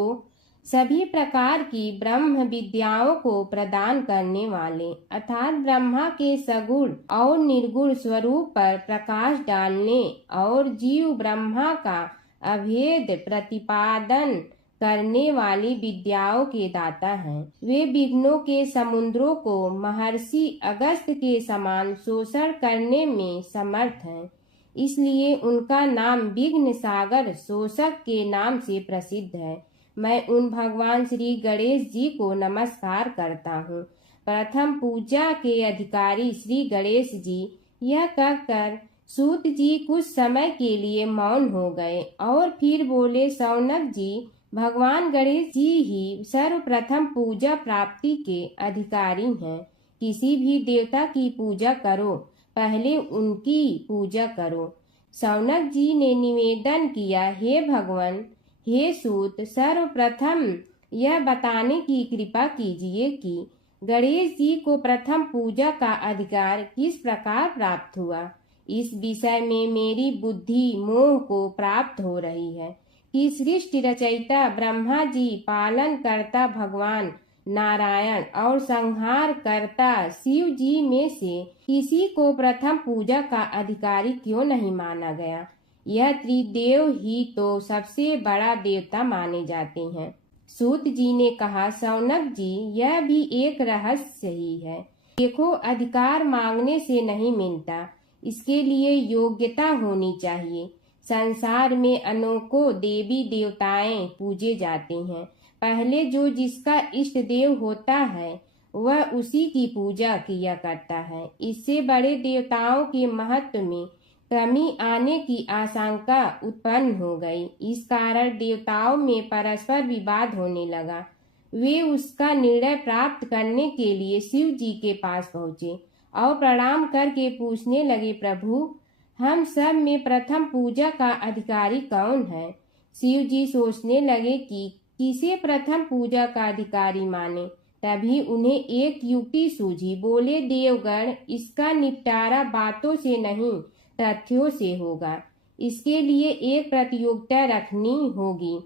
सभी प्रकार की ब्रह्म विद्याओं को प्रदान करने वाले, अर्थात ब्रह्मा के सगुण और निर्गुण स्वरूप पर प्रकाश डालने और जीव ब्रह्मा का अभेद प्रतिपादन करने वाली विद्याओं के दाता हैं। वे विघ्नों के समुद्रों को महर्षि अगस्त के समान शोषण करने में समर्थ हैं, इसलिए उनका नाम विघ्न सागर शोषक के नाम से प्रसिद्ध है। मैं उन भगवान श्री गणेश जी को नमस्कार करता हूँ। प्रथम पूजा के अधिकारी श्री गणेश जी, यह कहकर सूत जी कुछ समय के लिए मौन हो गए और फिर बोले, शौनक जी, भगवान गणेश जी ही सर्वप्रथम पूजा प्राप्ति के अधिकारी हैं। किसी भी देवता की पूजा करो, पहले उनकी पूजा करो। शौनक जी ने निवेदन किया, हे भगवान, हे सूत, सर्वप्रथम यह बताने की कृपा कीजिए कि गणेश जी को प्रथम पूजा का अधिकार किस प्रकार प्राप्त हुआ। इस विषय में मेरी बुद्धि मोह को प्राप्त हो रही है कि सृष्टि रचयिता ब्रह्मा जी, पालन करता भगवान नारायण और संहार करता शिव जी में से किसी को प्रथम पूजा का अधिकारी क्यों नहीं माना गया। यह त्रिदेव ही तो सबसे बड़ा देवता माने जाते हैं। सूत जी ने कहा, शौनक जी, यह भी एक रहस्य ही है। देखो, अधिकार मांगने से नहीं मिलता, इसके लिए योग्यता होनी चाहिए। संसार में अनेकों देवी देवताएं पूजे जाते हैं। पहले जो जिसका इष्ट देव होता है वह उसी की पूजा किया करता है। इससे बड़े देवताओं के महत्व में कमी आने की आशंका उत्पन्न हो गई। इस कारण देवताओं में परस्पर विवाद होने लगा। वे उसका निर्णय प्राप्त करने के लिए शिव जी के पास पहुँचे और प्रणाम करके पूछने लगे, प्रभु, हम सब में प्रथम पूजा का अधिकारी कौन है? शिव जी सोचने लगे कि किसे प्रथम पूजा का अधिकारी माने। तभी उन्हें एक युक्ति सूझी। बोले, देवगण, इसका निपटारा बातों से नहीं तथ्यों से होगा। इसके लिए एक प्रतियोगिता रखनी होगी,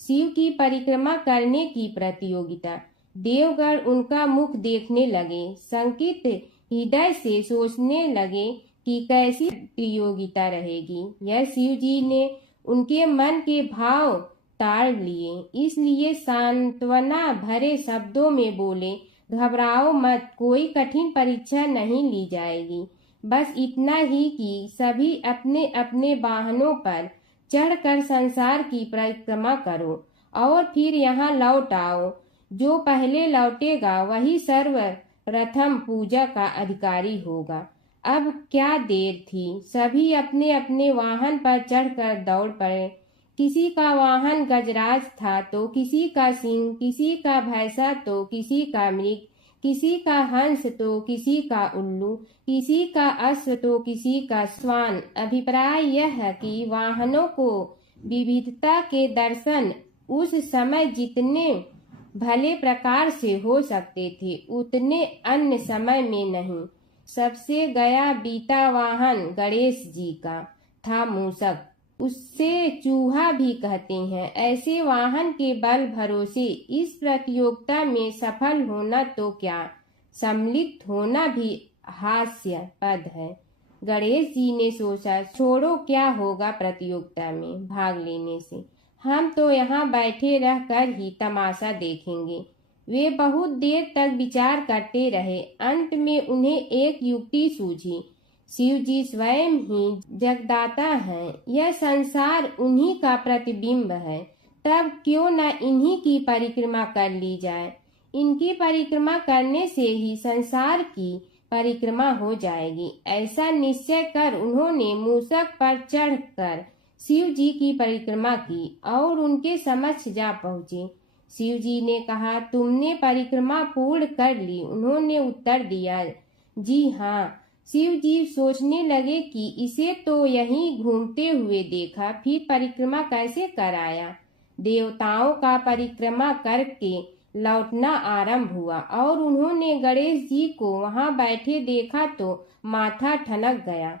शिव की परिक्रमा करने की प्रतियोगिता। देवगण उनका मुख देखने लगे, शंकित हृदय से सोचने लगे कि कैसी प्रतियोगिता रहेगी। यह शिव जी ने उनके मन के भाव ताड़ लिए, इसलिए सांत्वना भरे शब्दों में बोले, घबराओ मत, कोई कठिन परीक्षा नहीं ली जाएगी। बस इतना ही कि सभी अपने अपने वाहनों पर चढ़कर संसार की परिक्रमा करो और फिर यहाँ लौट आओ। जो पहले लौटेगा वही सर्वप्रथम पूजा का अधिकारी होगा। अब क्या देर थी, सभी अपने अपने वाहन पर चढ़कर दौड़ पड़े। किसी का वाहन गजराज था तो किसी का सिंह, किसी का भैंसा तो किसी का मृग, किसी का हंस तो किसी का उल्लू, किसी का अश्व तो किसी का श्वान। अभिप्राय यह है कि वाहनों को विविधता के दर्शन उस समय जितने भले प्रकार से हो सकते थे उतने अन्य समय में नहीं। सबसे गया बीता वाहन गणेश जी का था मूषक, उससे चूहा भी कहते हैं। ऐसे वाहन के बल भरोसे इस प्रतियोगिता में सफल होना तो क्या, सम्मिलित होना भी हास्यास्पद है। गणेश जी ने सोचा, छोड़ो, क्या होगा प्रतियोगिता में भाग लेने से, हम तो यहाँ बैठे रहकर ही तमाशा देखेंगे। वे बहुत देर तक विचार करते रहे। अंत में उन्हें एक युक्ति सूझी। शिव जी स्वयं ही जगदाता हैं, यह संसार उन्हीं का प्रतिबिंब है, तब क्यों न इन्हीं की परिक्रमा कर ली जाए। इनकी परिक्रमा करने से ही संसार की परिक्रमा हो जाएगी। ऐसा निश्चय कर उन्होंने मूषक पर चढ़कर शिव जी की परिक्रमा की और उनके समक्ष जा पहुँचे। शिव जी ने कहा, तुमने परिक्रमा पूर्ण कर ली? उन्होंने उत्तर दिया, जी हाँ। शिव जी सोचने लगे कि इसे तो यहीं घूमते हुए देखा, फिर परिक्रमा कैसे कराया। देवताओं का परिक्रमा करके लौटना आरंभ हुआ और उन्होंने गणेश जी को वहां बैठे देखा तो माथा ठनक गया।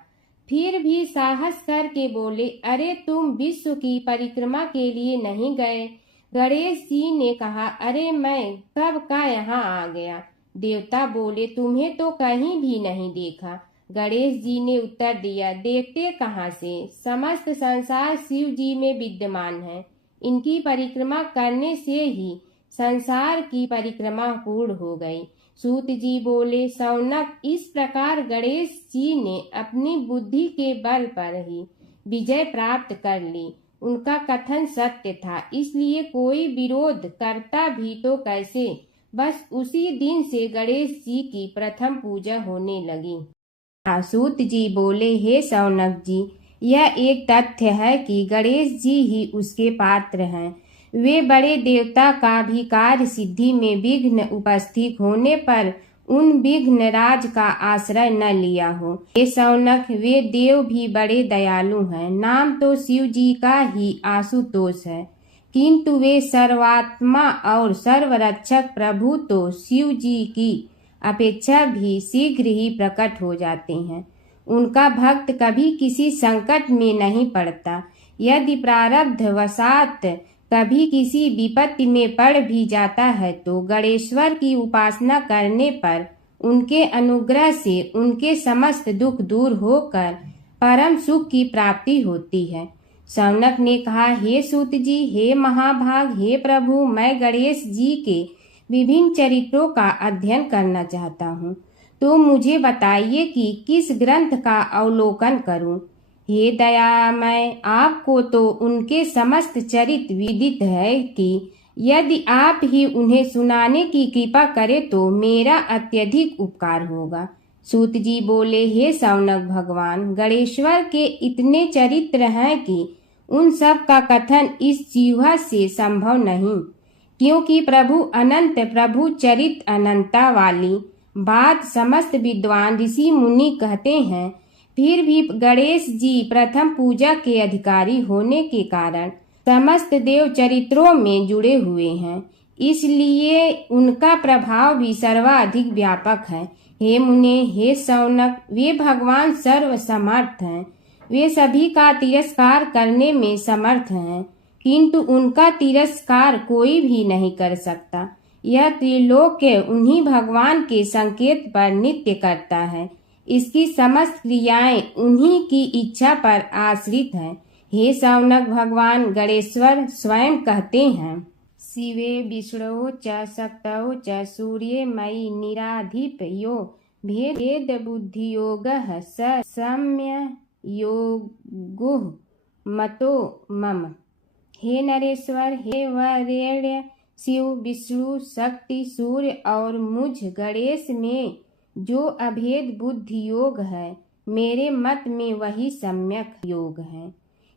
फिर भी साहस करके बोले, अरे तुम विश्व की परिक्रमा के लिए नहीं गए? गणेश जी ने कहा, अरे मैं कब का यहाँ आ गया। देवता बोले, तुम्हें तो कहीं भी नहीं देखा। गणेश जी ने उत्तर दिया, देखते कहाँ से, समस्त संसार शिव जी में विद्यमान है। इनकी परिक्रमा करने से ही संसार की परिक्रमा पूर्ण हो गई। सूत जी बोले, शौनक, इस प्रकार गणेश जी ने अपनी बुद्धि के बल पर ही विजय प्राप्त कर ली। उनका कथन सत्य था, इसलिए कोई विरोध करता भी तो कैसे। बस उसी दिन से गणेश जी की प्रथम पूजा होने लगी। सूत जी बोले, हे शौनक जी, यह एक तथ्य है कि गणेश जी ही उसके पात्र हैं। वे बड़े देवता का भी कार्य सिद्धि में विघ्न उपस्थित होने पर उन विघ्न राज का आश्रय न लिया हो। हे शौनक, वे देव भी बड़े दयालु हैं। नाम तो शिव जी का ही आशुतोष है, किंतु वे सर्वात्मा और सर्वरक्षक प्रभु तो शिव जी की अपेक्षा भी शीघ्र ही प्रकट हो जाते हैं। उनका भक्त कभी किसी संकट में नहीं पड़ता। यदि प्रारब्ध वशात कभी किसी विपत्ति में पड़ भी जाता है तो गणेश्वर की उपासना करने पर उनके अनुग्रह से उनके समस्त दुख दूर होकर परम सुख की प्राप्ति होती है। शौनक ने कहा, हे सूत जी, हे महाभाग, हे प्रभु, मैं गणेश जी के विभिन्न चरित्रों का अध्ययन करना चाहता हूँ, तो मुझे बताइए कि किस ग्रंथ का अवलोकन करूँ। हे दयामय, आपको तो उनके समस्त चरित्र विदित है कि यदि आप ही उन्हें सुनाने की कृपा करें तो मेरा अत्यधिक उपकार होगा। सूत जी बोले, हे शौनक भगवान, गणेश्वर के इतने चरित्र हैं कि उन सब का कथन इस जीवा से संभव नहीं, क्योंकि प्रभु अनंत, प्रभु चरित्र अनंता वाली बात समस्त विद्वान ऋषि मुनि कहते हैं। फिर भी गणेश जी प्रथम पूजा के अधिकारी होने के कारण समस्त देव चरित्रों में जुड़े हुए हैं, इसलिए उनका प्रभाव भी सर्वाधिक व्यापक है। हे मुने, हे शौनक, वे भगवान सर्व समर्थ हैं, वे सभी का तिरस्कार करने में समर्थ हैं, किंतु उनका तिरस्कार कोई भी नहीं कर सकता। यह त्रिलोक्य उन्हीं भगवान के संकेत पर नित्य करता है, इसकी समस्त क्रियाएं उन्हीं की इच्छा पर आश्रित हैं। हे शौनक भगवान, गणेश्वर स्वयं कहते हैं, शिवे विष्णु च शक्तौ च सूर्ये मयि निराधिप यो भेद बुद्धि योगः स सम्य योगो मतो मम। हे नरेश्वर, हे वरेण्य, शिव, विष्णु, शक्ति, सूर्य और मुझ गणेश में जो अभेद बुद्धि योग है, मेरे मत में वही सम्यक योग है।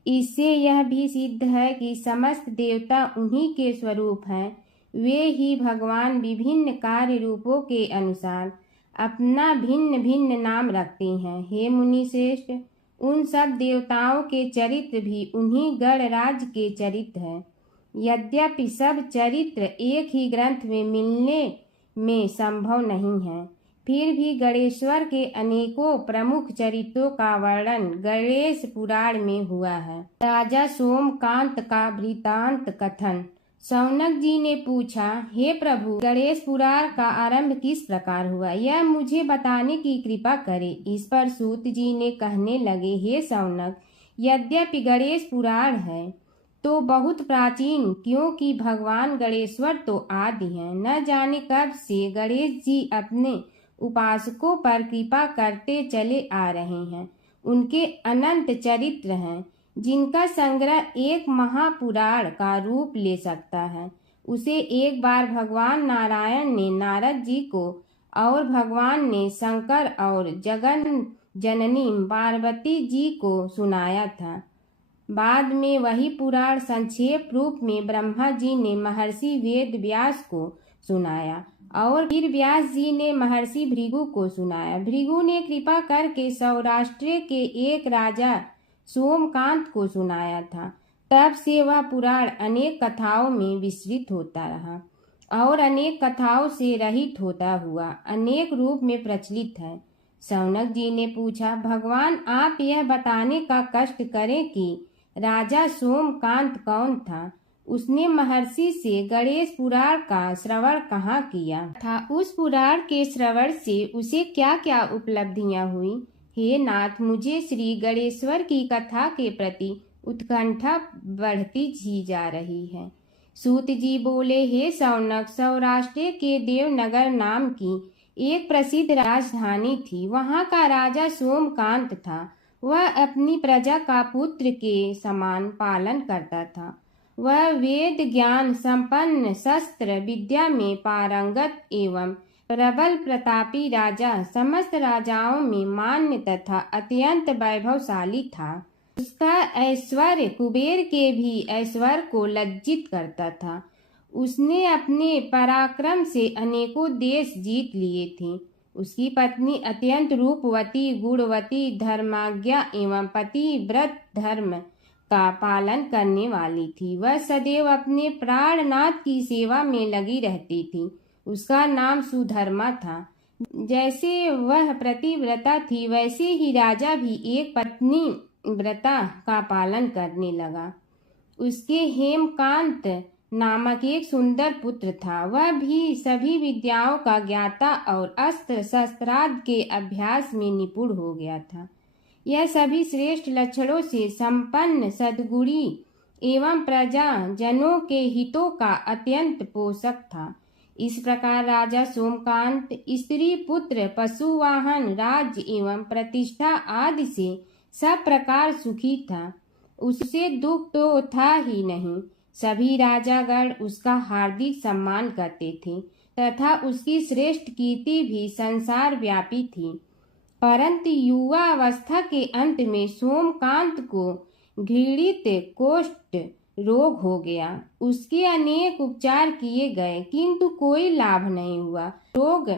इससे यह भी सिद्ध है कि समस्त देवता उन्हीं के स्वरूप हैं, वे ही भगवान विभिन्न कार्य रूपों के अनुसार अपना भिन्न भिन्न नाम रखते हैं। हे मुनि श्रेष्ठ, उन सब देवताओं के चरित्र भी उन्हीं गणराज के चरित्र हैं। यद्यपि सब चरित्र एक ही ग्रंथ में मिलने में संभव नहीं है, फिर भी गणेश्वर के अनेकों प्रमुख चरित्रों का वर्णन गणेश पुराण में हुआ है। राजा सोमकांत का वृतांत कथन। शौनक जी ने पूछा, हे प्रभु, गणेश पुराण का आरंभ किस प्रकार हुआ, यह मुझे बताने की कृपा करें। इस पर सूत जी ने कहने लगे, हे शौनक, यद्यपि गणेश पुराण है तो बहुत प्राचीन, क्योंकि भगवान गणेश्वर तो आदि हैं। न जाने कब से गणेश जी अपने उपासकों पर कृपा करते चले आ रहे हैं। उनके अनंत चरित्र हैं, जिनका संग्रह एक महापुराण का रूप ले सकता है। उसे एक बार भगवान नारायण ने नारद जी को और भगवान ने शंकर और जगन जननी पार्वती जी को सुनाया था। बाद में वही पुराण संक्षेप रूप में ब्रह्मा जी ने महर्षि वेद व्यास को सुनाया और फिर व्यास जी ने महर्षि भृगु को सुनाया। भृगु ने कृपा करके सौराष्ट्र के एक राजा सोमकांत को सुनाया था। तब से वह पुराण अनेक कथाओं में विस्तृत होता रहा और अनेक कथाओं से रहित होता हुआ अनेक रूप में प्रचलित है। शौनक जी ने पूछा, भगवान, आप यह बताने का कष्ट करें कि राजा सोमकांत कौन था, उसने महर्षि से गणेश पुराण का श्रवण कहाँ किया था, उस पुराण के श्रवण से उसे क्या क्या उपलब्धियां हुई। हे नाथ, मुझे श्री गणेश्वर की कथा के प्रति उत्कंठा बढ़ती ही जा रही है। सूत जी बोले, हे शौनक, सौराष्ट्र के देवनगर नाम की एक प्रसिद्ध राजधानी थी। वहाँ का राजा सोमकांत था। वह अपनी प्रजा का पुत्र के समान पालन करता था। वह वेद ज्ञान संपन्न, शस्त्र विद्या में पारंगत एवं प्रबल प्रतापी राजा, समस्त राजाओं में मान्य तथा अत्यंत वैभवशाली था। उसका ऐश्वर्य कुबेर के भी ऐश्वर्य को लज्जित करता था। उसने अपने पराक्रम से अनेकों देश जीत लिए थे। उसकी पत्नी अत्यंत रूपवती, गुणवती, धर्माज्ञा एवं पतिव्रत धर्म का पालन करने वाली थी। वह सदैव अपने प्राणनाथ की सेवा में लगी रहती थी। उसका नाम सुधर्मा था। जैसे वह प्रतिव्रता थी, वैसे ही राजा भी एक पत्नी व्रता का पालन करने लगा। उसके हेमकांत नामक एक सुंदर पुत्र था। वह भी सभी विद्याओं का ज्ञाता और अस्त्र शस्त्रादि के अभ्यास में निपुण हो गया था। यह सभी श्रेष्ठ लक्षणों से संपन्न सद्गुणी एवं प्रजा जनों के हितों का अत्यंत पोषक था। इस प्रकार राजा सोमकांत स्त्री पुत्र पशु वाहन राज्य एवं प्रतिष्ठा आदि से सब प्रकार सुखी था। उससे दुख तो था ही नहीं। सभी राजागण उसका हार्दिक सम्मान करते थे तथा उसकी श्रेष्ठ कीर्ति भी संसार व्यापी थी। परंतु युवा अवस्था के अंत में सोमकांत को घृणित कोष्ठ रोग हो गया। उसके अनेक उपचार किए गए किंतु कोई लाभ नहीं हुआ। रोग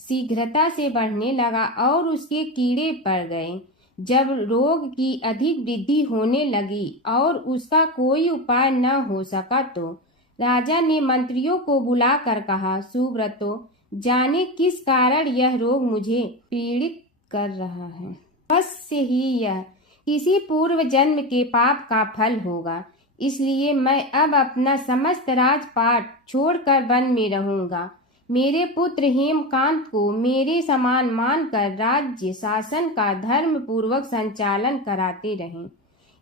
शीघ्रता से बढ़ने लगा और उसके कीड़े पड़ गए। जब रोग की अधिक वृद्धि होने लगी और उसका कोई उपाय न हो सका तो राजा ने मंत्रियों को बुलाकर कहा, सुव्रतो, जाने किस कारण यह रोग मुझे पीड़ित कर रहा है। अवश्य ही यह किसी पूर्व जन्म के पाप का फल होगा। इसलिए मैं अब अपना समस्त राजपाट छोड़कर वन में रहूंगा। मेरे पुत्र हेमकांत को मेरे समान मानकर राज्य शासन का धर्म पूर्वक संचालन कराते रहें।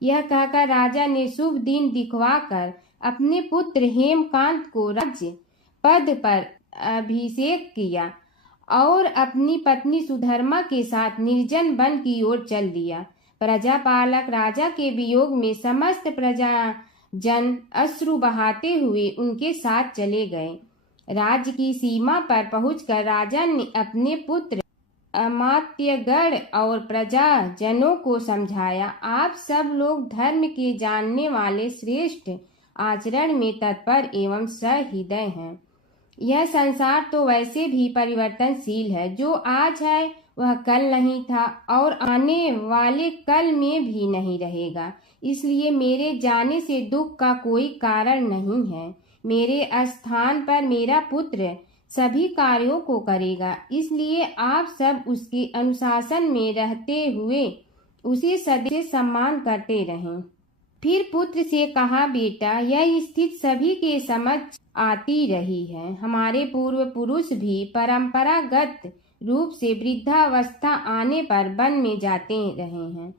यह कहकर राजा ने शुभ दिन दिखवाकर अपने पुत्र हेमकांत को राज्य पद पर अभिषेक किया और अपनी पत्नी सुधर्मा के साथ निर्जन वन की ओर चल दिया। प्रजापालक राजा के वियोग में समस्त प्रजा जन अश्रु बहाते हुए उनके साथ चले गए। राज्य की सीमा पर पहुंचकर राजा ने अपने पुत्र अमात्यगण और प्रजा जनों को समझाया, आप सब लोग धर्म के जानने वाले श्रेष्ठ आचरण में तत्पर एवं सहृदय हैं। यह संसार तो वैसे भी परिवर्तनशील है। जो आज है वह कल नहीं था और आने वाले कल में भी नहीं रहेगा। इसलिए मेरे जाने से दुख का कोई कारण नहीं है। मेरे स्थान पर मेरा पुत्र सभी कार्यों को करेगा। इसलिए आप सब उसके अनुशासन में रहते हुए उसे सदैव सम्मान करते रहें। फिर पुत्र से कहा, बेटा, यह स्थिति सभी के समझ आती रही है। हमारे पूर्व पुरुष भी परंपरागत रूप से वृद्धावस्था आने पर वन में जाते रहे हैं।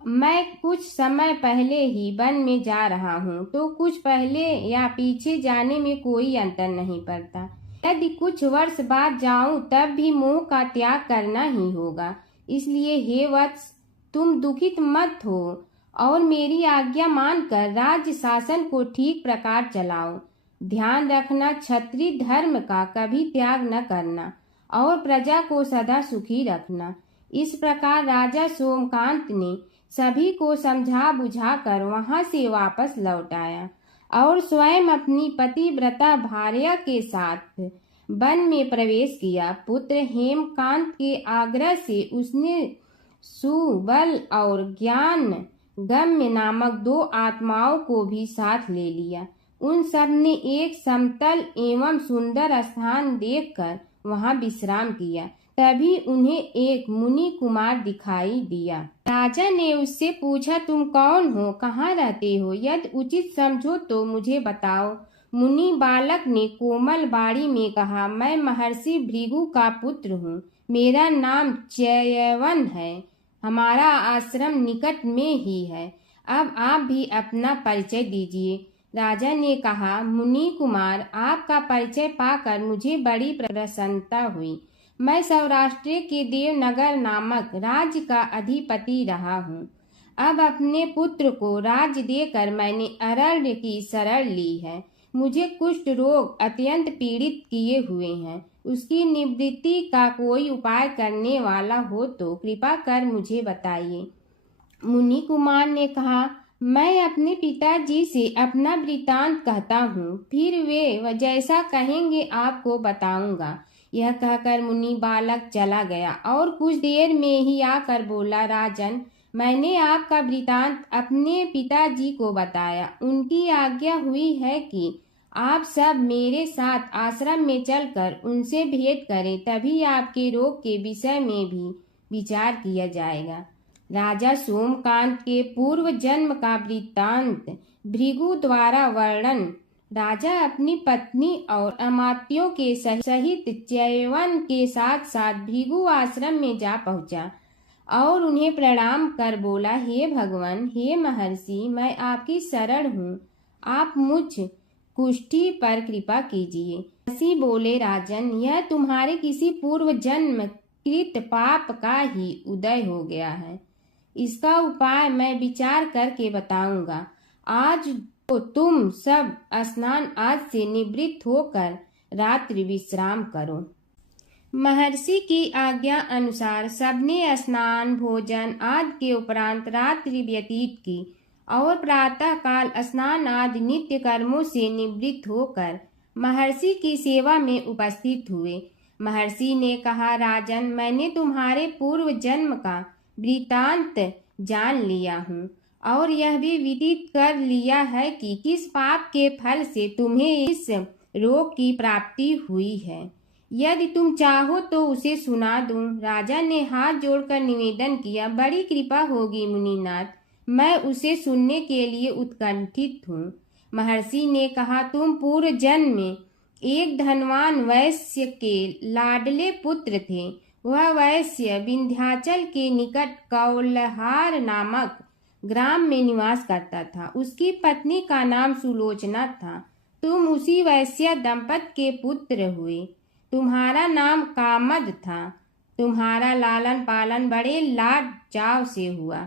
मैं कुछ समय पहले ही वन में जा रहा हूँ तो कुछ पहले या पीछे जाने में कोई अंतर नहीं पड़ता। यदि कुछ वर्ष बाद जाऊं तब भी मोह का त्याग करना ही होगा। इसलिए हे वत्स, तुम दुखित मत हो और मेरी आज्ञा मानकर राज्य शासन को ठीक प्रकार चलाओ। ध्यान रखना, क्षत्रिय धर्म का कभी त्याग न करना और प्रजा को सदा सुखी रखना। इस प्रकार राजा सोमकांत ने सभी को समझा बुझाकर वहां से वापस लौट आया और स्वयं अपनी पतिव्रता भार्या के साथ वन में प्रवेश किया। पुत्र हेमकांत के आग्रह से उसने सुबल और ज्ञान गम्य नामक 2 आत्माओं को भी साथ ले लिया। उन सब ने एक समतल एवं सुंदर स्थान देखकर वहां विश्राम किया। तभी उन्हें एक मुनि कुमार दिखाई दिया। राजा ने उससे पूछा, तुम कौन हो, कहाँ रहते हो? यदि उचित समझो तो मुझे बताओ। मुनि बालक ने कोमल बाणी में कहा, मैं महर्षि भृगु का पुत्र हूँ। मेरा नाम च्यवन है। हमारा आश्रम निकट में ही है। अब आप भी अपना परिचय दीजिए। राजा ने कहा, मुनि कुमार, आपका परिचय पाकर मुझे बड़ी प्रसन्नता हुई। मैं सौराष्ट्र के देवनगर नामक राज्य का अधिपति रहा हूँ। अब अपने पुत्र को राज्य देकर मैंने अरण्य की शरण ली है। मुझे कुष्ठ रोग अत्यंत पीड़ित किए हुए हैं। उसकी निवृत्ति का कोई उपाय करने वाला हो तो कृपा कर मुझे बताइए। मुनि कुमार ने कहा, मैं अपने पिताजी से अपना वृतांत कहता हूँ, फिर वे जैसा कहेंगे आपको बताऊंगा। यह कहकर मुनि बालक चला गया और कुछ देर में ही आकर बोला, राजन, मैंने आपका वृतांत अपने पिताजी को बताया। उनकी आज्ञा हुई है कि आप सब मेरे साथ आश्रम में चलकर उनसे भेंट करें, तभी आपके रोग के विषय में भी विचार किया जाएगा। राजा सोमकांत के पूर्व जन्म का वृत्तांत भृगु द्वारा वर्णन। राजा अपनी पत्नी और अमात्यों के सहित च्यवन के साथ साथ भृगु आश्रम में जा पहुंचा। और उन्हें प्रणाम कर बोला, हे भगवान, हे महर्षि, मैं आपकी शरण हूँ, आप मुझ कुष्ठी पर कृपा कीजिए। महर्षि बोले, राजन, यह तुम्हारे किसी पूर्व जन्म कृत पाप का ही उदय हो गया है। इसका उपाय मैं विचार करके बताऊंगा। आज तो तुम सब स्नान आदि से निवृत्त होकर रात्रि विश्राम करो। महर्षि की आज्ञा अनुसार सबने स्नान भोजन आदि के उपरांत रात्रि व्यतीत की और प्रातः काल स्नान आदि नित्य कर्मों से निवृत्त होकर महर्षि की सेवा में उपस्थित हुए। महर्षि ने कहा, राजन, मैंने तुम्हारे पूर्व जन्म का वृतांत जान लिया हूँ और यह भी विदित कर लिया है कि किस पाप के फल से तुम्हें इस रोग की प्राप्ति हुई है। यदि तुम चाहो तो उसे सुना दूं। राजा ने हाथ जोड़कर निवेदन किया, बड़ी कृपा होगी मुनिनाथ, मैं उसे सुनने के लिए उत्कंठित हूँ। महर्षि ने कहा, तुम पूर्व जन्म में एक धनवान वैश्य के लाडले पुत्र थे। वह वैश्य विंध्याचल के निकट कौलहार नामक ग्राम में निवास करता था। उसकी पत्नी का नाम सुलोचना था। तुम उसी वैश्य दंपत के पुत्र हुए। तुम्हारा नाम कामद था। तुम्हारा लालन पालन बड़े लाड चाव से हुआ।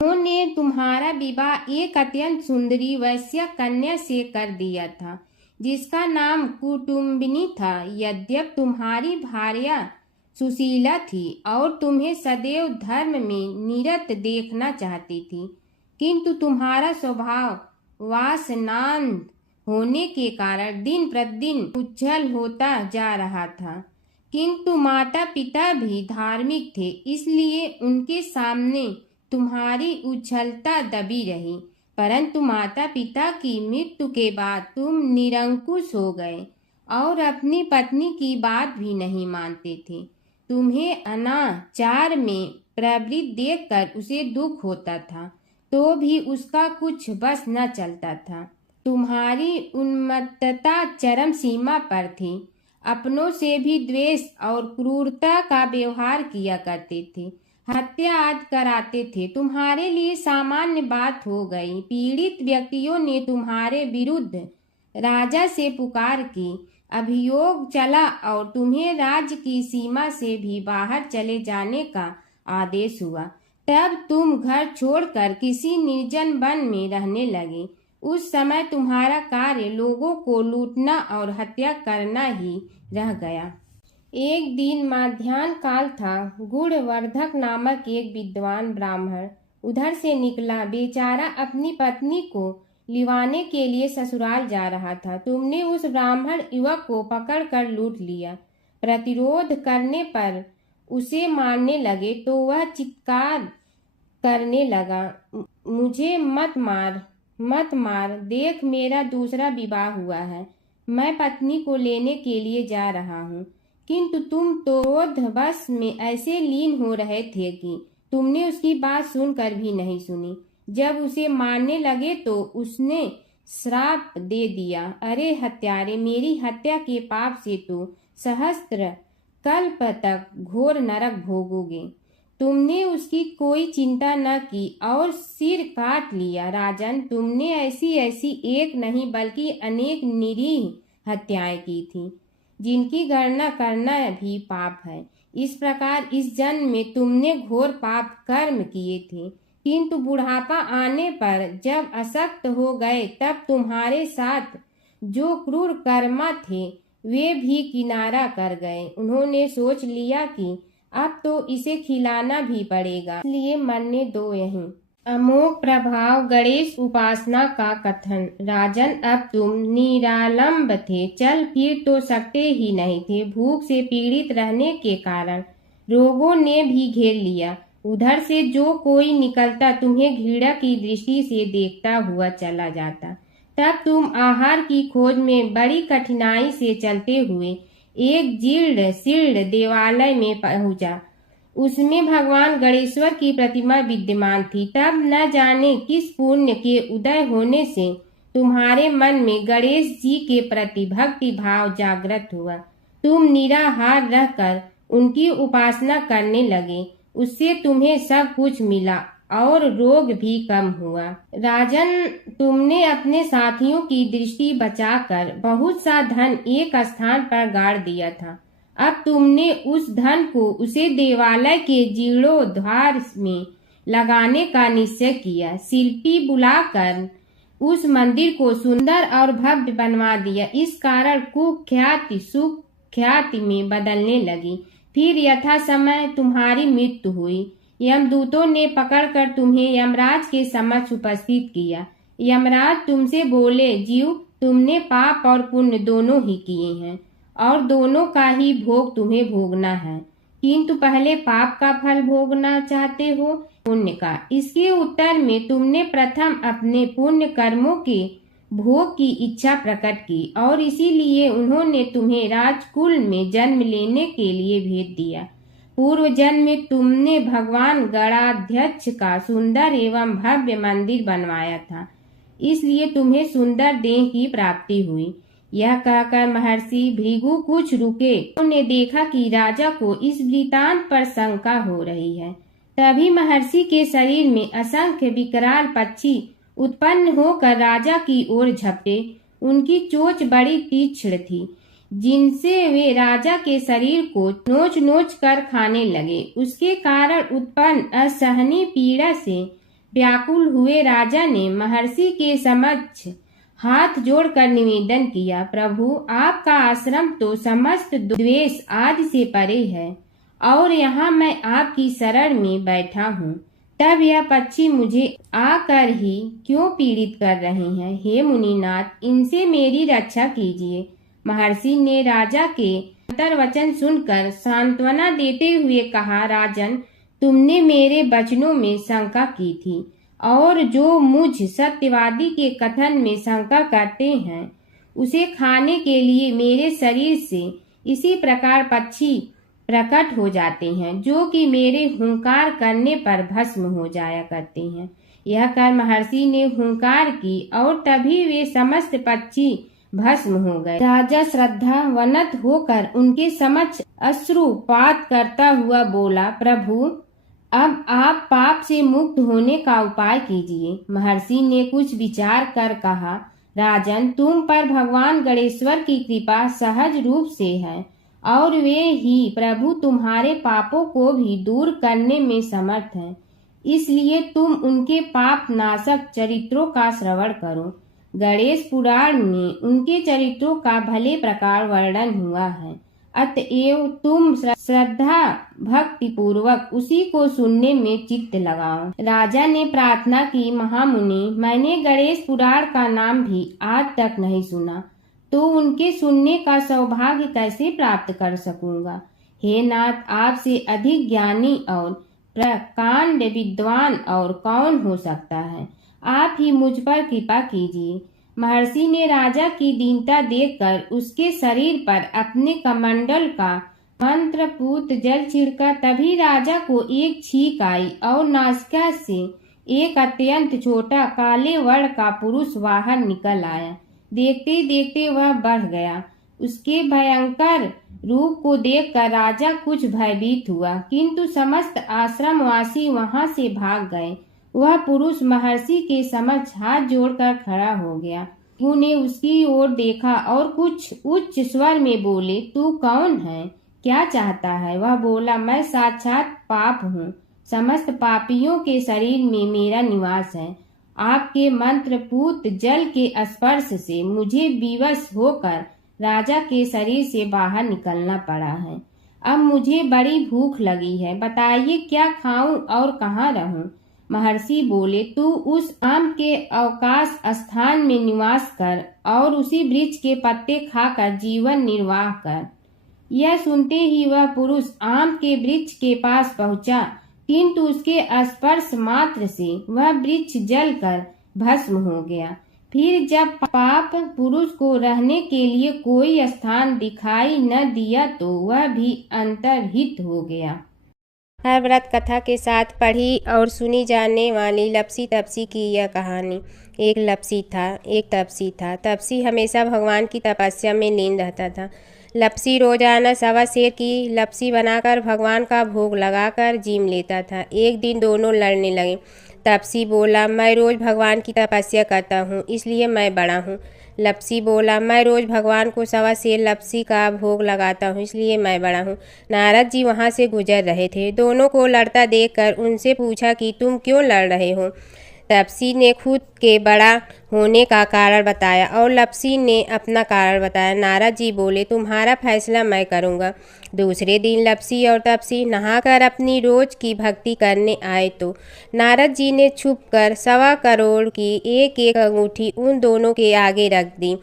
उन्होंने तुम्हारा विवाह एक अत्यंत सुंदरी वैश्य कन्या से कर दिया था, जिसका नाम कुटुम्बिनी था। यद्यप तुम्हारी भार्या सुशीला थी और तुम्हें सदैव धर्म में निरत देखना चाहती थी, किंतु तुम्हारा स्वभाव वासनांध होने के कारण दिन प्रतिदिन उज्जवल होता जा रहा था। किंतु माता पिता भी धार्मिक थे, इसलिए उनके सामने तुम्हारी उज्ज्वलता दबी रही। परंतु माता पिता की मृत्यु के बाद तुम निरंकुश हो गए और अपनी पत्नी की बात भी नहीं मानते थे। तुम्हें अनाचार में प्रवृत्त देखकर उसे दुख होता था, तो भी उसका कुछ बस न चलता था। तुम्हारी उन्मत्तता चरम सीमा पर थी। अपनों से भी द्वेष और क्रूरता का व्यवहार किया करते थे। हत्या आदि कराते थे। तुम्हारे लिए सामान्य बात हो गई। पीड़ित व्यक्तियों ने तुम्हारे विरुद्ध राजा से पुकार की। अभियोग चला और तुम्हें राज्य की सीमा से भी बाहर चले जाने का आदेश हुआ। तब तुम घर छोड़कर किसी निर्जन वन में रहने लगे। उस समय तुम्हारा कार्य लोगों को लूटना और हत्या करना ही रह गया। एक दिन माध्याह्न काल था। गुणवर्धक नामक एक विद्वान ब्राह्मण उधर से निकला। बेचारा अपनी पत्नी को लिवाने के लिए ससुराल जा रहा था। तुमने उस ब्राह्मण युवक को पकड़कर लूट लिया। प्रतिरोध करने पर उसे मारने लगे तो वह चित्कार करने लगा, मुझे मत मार, मत मार, देख मेरा दूसरा विवाह हुआ है। मैं पत्नी को लेने के लिए जा रहा हूँ। किंतु तुम तो क्रोधवश में ऐसे लीन हो रहे थे कि तुमने उसकी बात सुनकर भी नहीं सुनी। जब उसे मारने लगे तो उसने श्राप दे दिया, अरे हत्यारे, मेरी हत्या के पाप से तो सहस्त्र कल्प तक घोर नरक भोगोगे। तुमने उसकी कोई चिंता न की और सिर काट लिया। राजन, तुमने ऐसी ऐसी एक नहीं बल्कि अनेक निरीह हत्याएं की थी, जिनकी गणना करना भी पाप है। इस प्रकार इस जन्म में तुमने घोर पाप कर्म किए थे, किंतु बुढ़ापा आने पर जब अशक्त हो गए तब तुम्हारे साथ जो क्रूर कर्मा थे वे भी किनारा कर गए। उन्होंने सोच लिया कि अब तो इसे खिलाना भी पड़ेगा, इसलिए मरने दो यहीं। अमोघ प्रभाव गणेश उपासना का कथन। राजन, अब तुम निरालंब थे, चल फिर तो सकते ही नहीं थे। भूख से पीड़ित रहने के कारण रोगों ने भी घेर लिया। उधर से जो कोई निकलता तुम्हें घृणा की दृष्टि से देखता हुआ चला जाता। तब तुम आहार की खोज में बड़ी कठिनाई से चलते हुए एक जीर्ण शीर्ण देवालय में पहुंचा। उसमें भगवान गणेश्वर की प्रतिमा विद्यमान थी। तब न जाने किस पुण्य के उदय होने से तुम्हारे मन में गणेश जी के प्रति भक्ति भाव जागृत हुआ। तुम निराहार रहकर उनकी उपासना करने लगे। उससे तुम्हें सब कुछ मिला और रोग भी कम हुआ। राजन, तुमने अपने साथियों की दृष्टि बचाकर बहुत सा धन एक स्थान पर गाड़ दिया था। अब तुमने उस धन को उसे देवालय के जीर्णोद्धार में लगाने का निश्चय किया। शिल्पी बुलाकर उस मंदिर को सुंदर और भव्य बनवा दिया। इस कारण कुख्याति सुख्याति में बदलने लगी। फिर यथा समय तुम्हारी मृत्यु हुई। यमदूतों ने पकड़कर तुम्हें यमराज के समक्ष उपस्थित किया। यमराज तुमसे बोले, जीव, तुमने पाप और पुण्य दोनों ही किए हैं और दोनों का ही भोग तुम्हें भोगना है, किंतु पहले पाप का फल भोगना चाहते हो पुण्य का। इसके उत्तर में तुमने प्रथम अपने पुण्य कर्मों के भोग की इच्छा प्रकट की और इसीलिए उन्होंने तुम्हें राजकुल में जन्म लेने के लिए भेज दिया। पूर्व जन्म में तुमने भगवान गणाध्यक्ष का सुंदर एवं भव्य मंदिर बनवाया था, इसलिए तुम्हें सुंदर देह की प्राप्ति हुई। यह कहकर महर्षि भृगु कुछ रुके। उन्होंने देखा कि राजा को इस वृतांत पर शंका हो रही है। तभी महर्षि के शरीर में असंख्य विकराल पक्षी उत्पन्न होकर राजा की ओर झपटे। उनकी चोंच बड़ी तीक्ष्ण थी, जिनसे वे राजा के शरीर को नोच नोच कर खाने लगे। उसके कारण उत्पन्न असहनीय पीड़ा से व्याकुल हुए राजा ने महर्षि के समक्ष हाथ जोड़कर निवेदन किया, प्रभु, आपका आश्रम तो समस्त द्वेष आदि से परे है और यहाँ मैं आपकी शरण में बैठा हूँ, तब यह पक्षी मुझे आकर ही क्यों पीड़ित कर रहे हैं? हे मुनिनाथ, इनसे मेरी रक्षा कीजिए। महर्षि ने राजा के अंतर्वचन सुनकर सांत्वना देते हुए कहा, राजन, तुमने मेरे वचनों में शंका की थी और जो मुझ सत्यवादी के कथन में शंका करते हैं, उसे खाने के लिए मेरे शरीर से इसी प्रकार पक्षी प्रकट हो जाते हैं, जो कि मेरे हुंकार करने पर भस्म हो जाया करते हैं। यह कर महर्षि ने हुंकार की और तभी वे समस्त पक्षी भस्म हो गए। राजा श्रद्धावनत होकर उनके समक्ष अश्रुपात करता हुआ बोला, प्रभु, अब आप पाप से मुक्त होने का उपाय कीजिए। महर्षि ने कुछ विचार कर कहा, राजन, तुम पर भगवान गणेश्वर की कृपा सहज रूप से है और वे ही प्रभु तुम्हारे पापों को भी दूर करने में समर्थ हैं। इसलिए तुम उनके पाप नाशक चरित्रों का श्रवण करो। गणेश पुराण में उनके चरित्रों का भले प्रकार वर्णन हुआ है, अतएव तुम श्रद्धा भक्ति पूर्वक उसी को सुनने में चित्त लगाओ। राजा ने प्रार्थना की, महामुनि, मैंने गणेश पुराण का नाम भी आज तक नहीं सुना, तो उनके सुनने का सौभाग्य कैसे प्राप्त कर सकूंगा? हे नाथ, आपसे अधिक ज्ञानी और प्रकांड विद्वान और कौन हो सकता है? आप ही मुझ पर कृपा कीजिए। महर्षि ने राजा की दीनता देखकर उसके शरीर पर अपने कमंडल का मंत्रपूत जल छिड़का। तभी राजा को एक छींक आई और नासिका से एक अत्यंत छोटा काले वर्ण का पुरुष बाहर निकल आया। देखते देखते वह बढ़ गया। उसके भयंकर रूप को देखकर राजा कुछ भयभीत हुआ, किंतु समस्त आश्रमवासी वहां से भाग गए। वह पुरुष महर्षि के समक्ष हाथ जोड़कर खड़ा हो गया। उन्हें उसकी ओर देखा और कुछ उच्च स्वर में बोले, तू कौन है, क्या चाहता है? वह बोला, मैं साक्षात पाप हूँ, समस्त पापियों के शरीर में मेरा निवास है। आपके मंत्रपूत जल के स्पर्श से मुझे विवश होकर राजा के शरीर से बाहर निकलना पड़ा है। अब मुझे बड़ी भूख लगी है, बताइए क्या खाऊं और कहाँ रहूं? महर्षि बोले, तू उस आम के अवकाश स्थान में निवास कर और उसी वृक्ष के पत्ते खाकर जीवन निर्वाह कर। यह सुनते ही वह पुरुष आम के वृक्ष के पास पहुंचा, किंतु उसके स्पर्श मात्र से वह वृक्ष जलकर भस्म हो गया। फिर जब पाप पुरुष को रहने के लिए कोई स्थान दिखाई न दिया तो वह भी अंतर्हित हो गया। हर व्रत कथा के साथ पढ़ी और सुनी जाने वाली लपसी तपसी की यह कहानी एक तपसी था। तपसी हमेशा भगवान की तपस्या में लीन रहता था। लपसी रोजाना सवा सेर की लपसी बनाकर भगवान का भोग लगाकर जीम लेता था। एक दिन दोनों लड़ने लगे। तपसी बोला, मैं रोज़ भगवान की तपस्या करता हूँ, इसलिए मैं बड़ा हूँ। लपसी बोला, मैं रोज़ भगवान को सवा सेर लपसी का भोग लगाता हूँ, इसलिए मैं बड़ा हूँ। नारद जी वहाँ से गुजर रहे थे। दोनों को लड़ता देखकर उनसे पूछा कि तुम क्यों लड़ रहे हो। तपसी ने खुद के बड़ा होने का कारण बताया और लपसी ने अपना कारण बताया। नारद जी बोले, तुम्हारा फैसला मैं करूँगा। दूसरे दिन लपसी और तपसी नहाकर अपनी रोज की भक्ति करने आए तो नारद जी ने छुपकर 1.25 करोड़ की एक एक अंगूठी उन दोनों के आगे रख दी।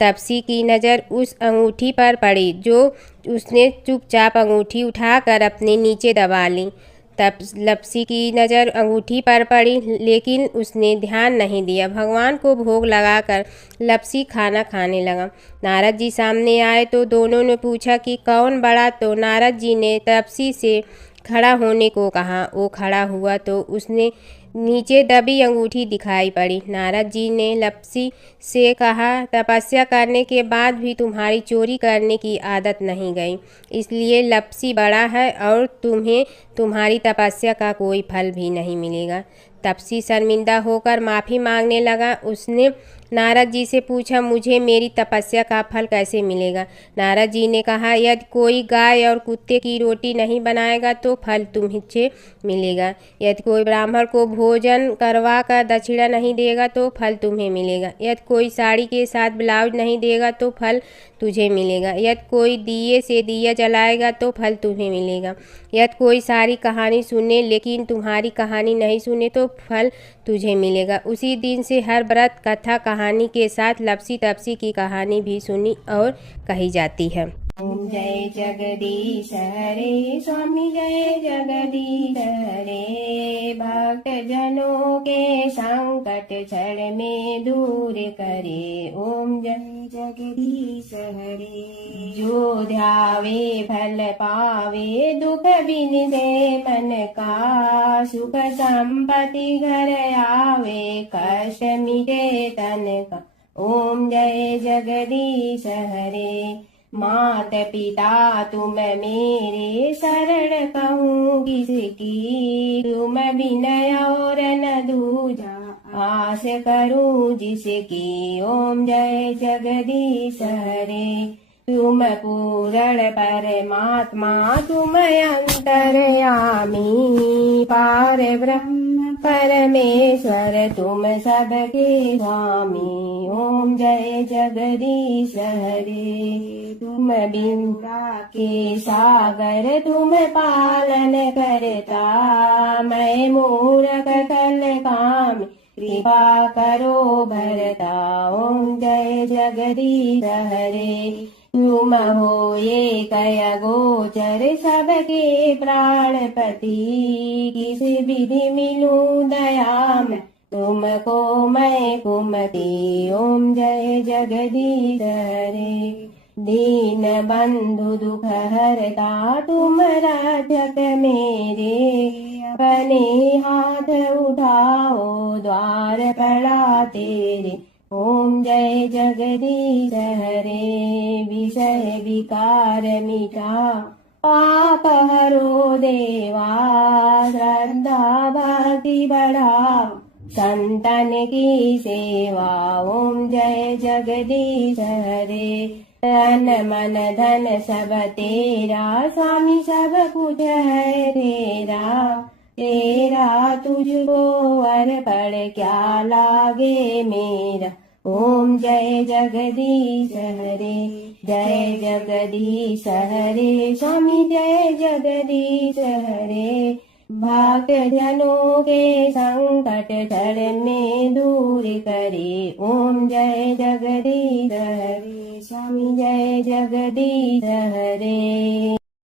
तपसी की नज़र उस अंगूठी पर पड़ी जो उसने चुपचाप अंगूठी उठाकर अपने नीचे दबा ली। तब लपसी की नज़र अंगूठी पर पड़ी, लेकिन उसने ध्यान नहीं दिया। भगवान को भोग लगाकर लपसी खाना खाने लगा। नारद जी सामने आए तो दोनों ने पूछा कि कौन बड़ा, तो नारद जी ने तपसी से खड़ा होने को कहा। वो खड़ा हुआ तो उसने नीचे दबी अंगूठी दिखाई पड़ी। नारद जी ने लपसी से कहा, तपस्या करने के बाद भी तुम्हारी चोरी करने की आदत नहीं गई, इसलिए लपसी बड़ा है और तुम्हें तुम्हारी तपस्या का कोई फल भी नहीं मिलेगा। तपसी शर्मिंदा होकर माफ़ी मांगने लगा। उसने नारद जी से पूछा, मुझे मेरी तपस्या का फल कैसे मिलेगा। नारद जी ने कहा, यदि कोई गाय और कुत्ते की रोटी नहीं बनाएगा तो फल तुम्हें मिलेगा। यदि कोई ब्राह्मण को भोजन करवा कर दक्षिणा नहीं देगा तो फल तुम्हें मिलेगा। यदि कोई साड़ी के साथ ब्लाउज नहीं देगा तो फल तुझे मिलेगा। यदि कोई दिए से दिया जलाएगा तो फल तुम्हें मिलेगा। यदि कोई सारी कहानी सुने लेकिन तुम्हारी कहानी नहीं सुने तो फल तुझे मिलेगा। उसी दिन से हर व्रत कथा कहानी के साथ लपसी तपसी की कहानी भी सुनी और कही जाती है। ओम जय जगदीश हरे स्वामी, जय जगदीश हरे। भक्त जनों के संकट क्षण में दूर करे। ओम जय जगदीश हरे। जो ध्यावे फल पावे, दुख बिन दे मन का। सुख संपत्ति घर आवे, कष्ट मिटे तन का। ओम जय जगदीश हरे। मात पिता तुम मेरे, शरण कहूँ किसकी। तुम विनय और न दूजा, आस करूँ जिसकी। ओम जय जगदीश हरे। तुम पूर्ण परमात्मा, तुम अंतर्यामी। पार ब्रह्म परमेश्वर, तुम सबके स्वामी। ओम जय जगदीश हरे। तुम बिंदा के सागर, तुम पालन करता। मैं मूर्ख कल काम, कृपा करो भरता। ओम जय जगदीश हरे। तुम हो ये कय गोचर, सबके प्राणपति। किस विधि मिलूं दया में, तुमको मैं कुमति। ओम जय जगदीश हरे। दीन बंधु दुख हरता, तुम रक्षक मेरे। अपने हाथ उठाओ, द्वार पड़ा तेरे। ओम जय जगदीश हरे। विषय विकार मिटा, पाप हरो देवा। श्रद्धा भक्ति बढ़ाओ, संतन की सेवा। ओम जय जगदीश हरे। तन मन धन सब तेरा, स्वामी सब कुछ है तेरा। तेरा तुझको अर्पण क्या लागे मेरा। ओम जय जगदीश हरे। जय जगदीश हरे स्वामी, जय जगदीश हरे। भक्त जनों के संकट क्षण में दूर करे। ओम जय जगदीश हरे स्वामी, जय जगदीश हरे।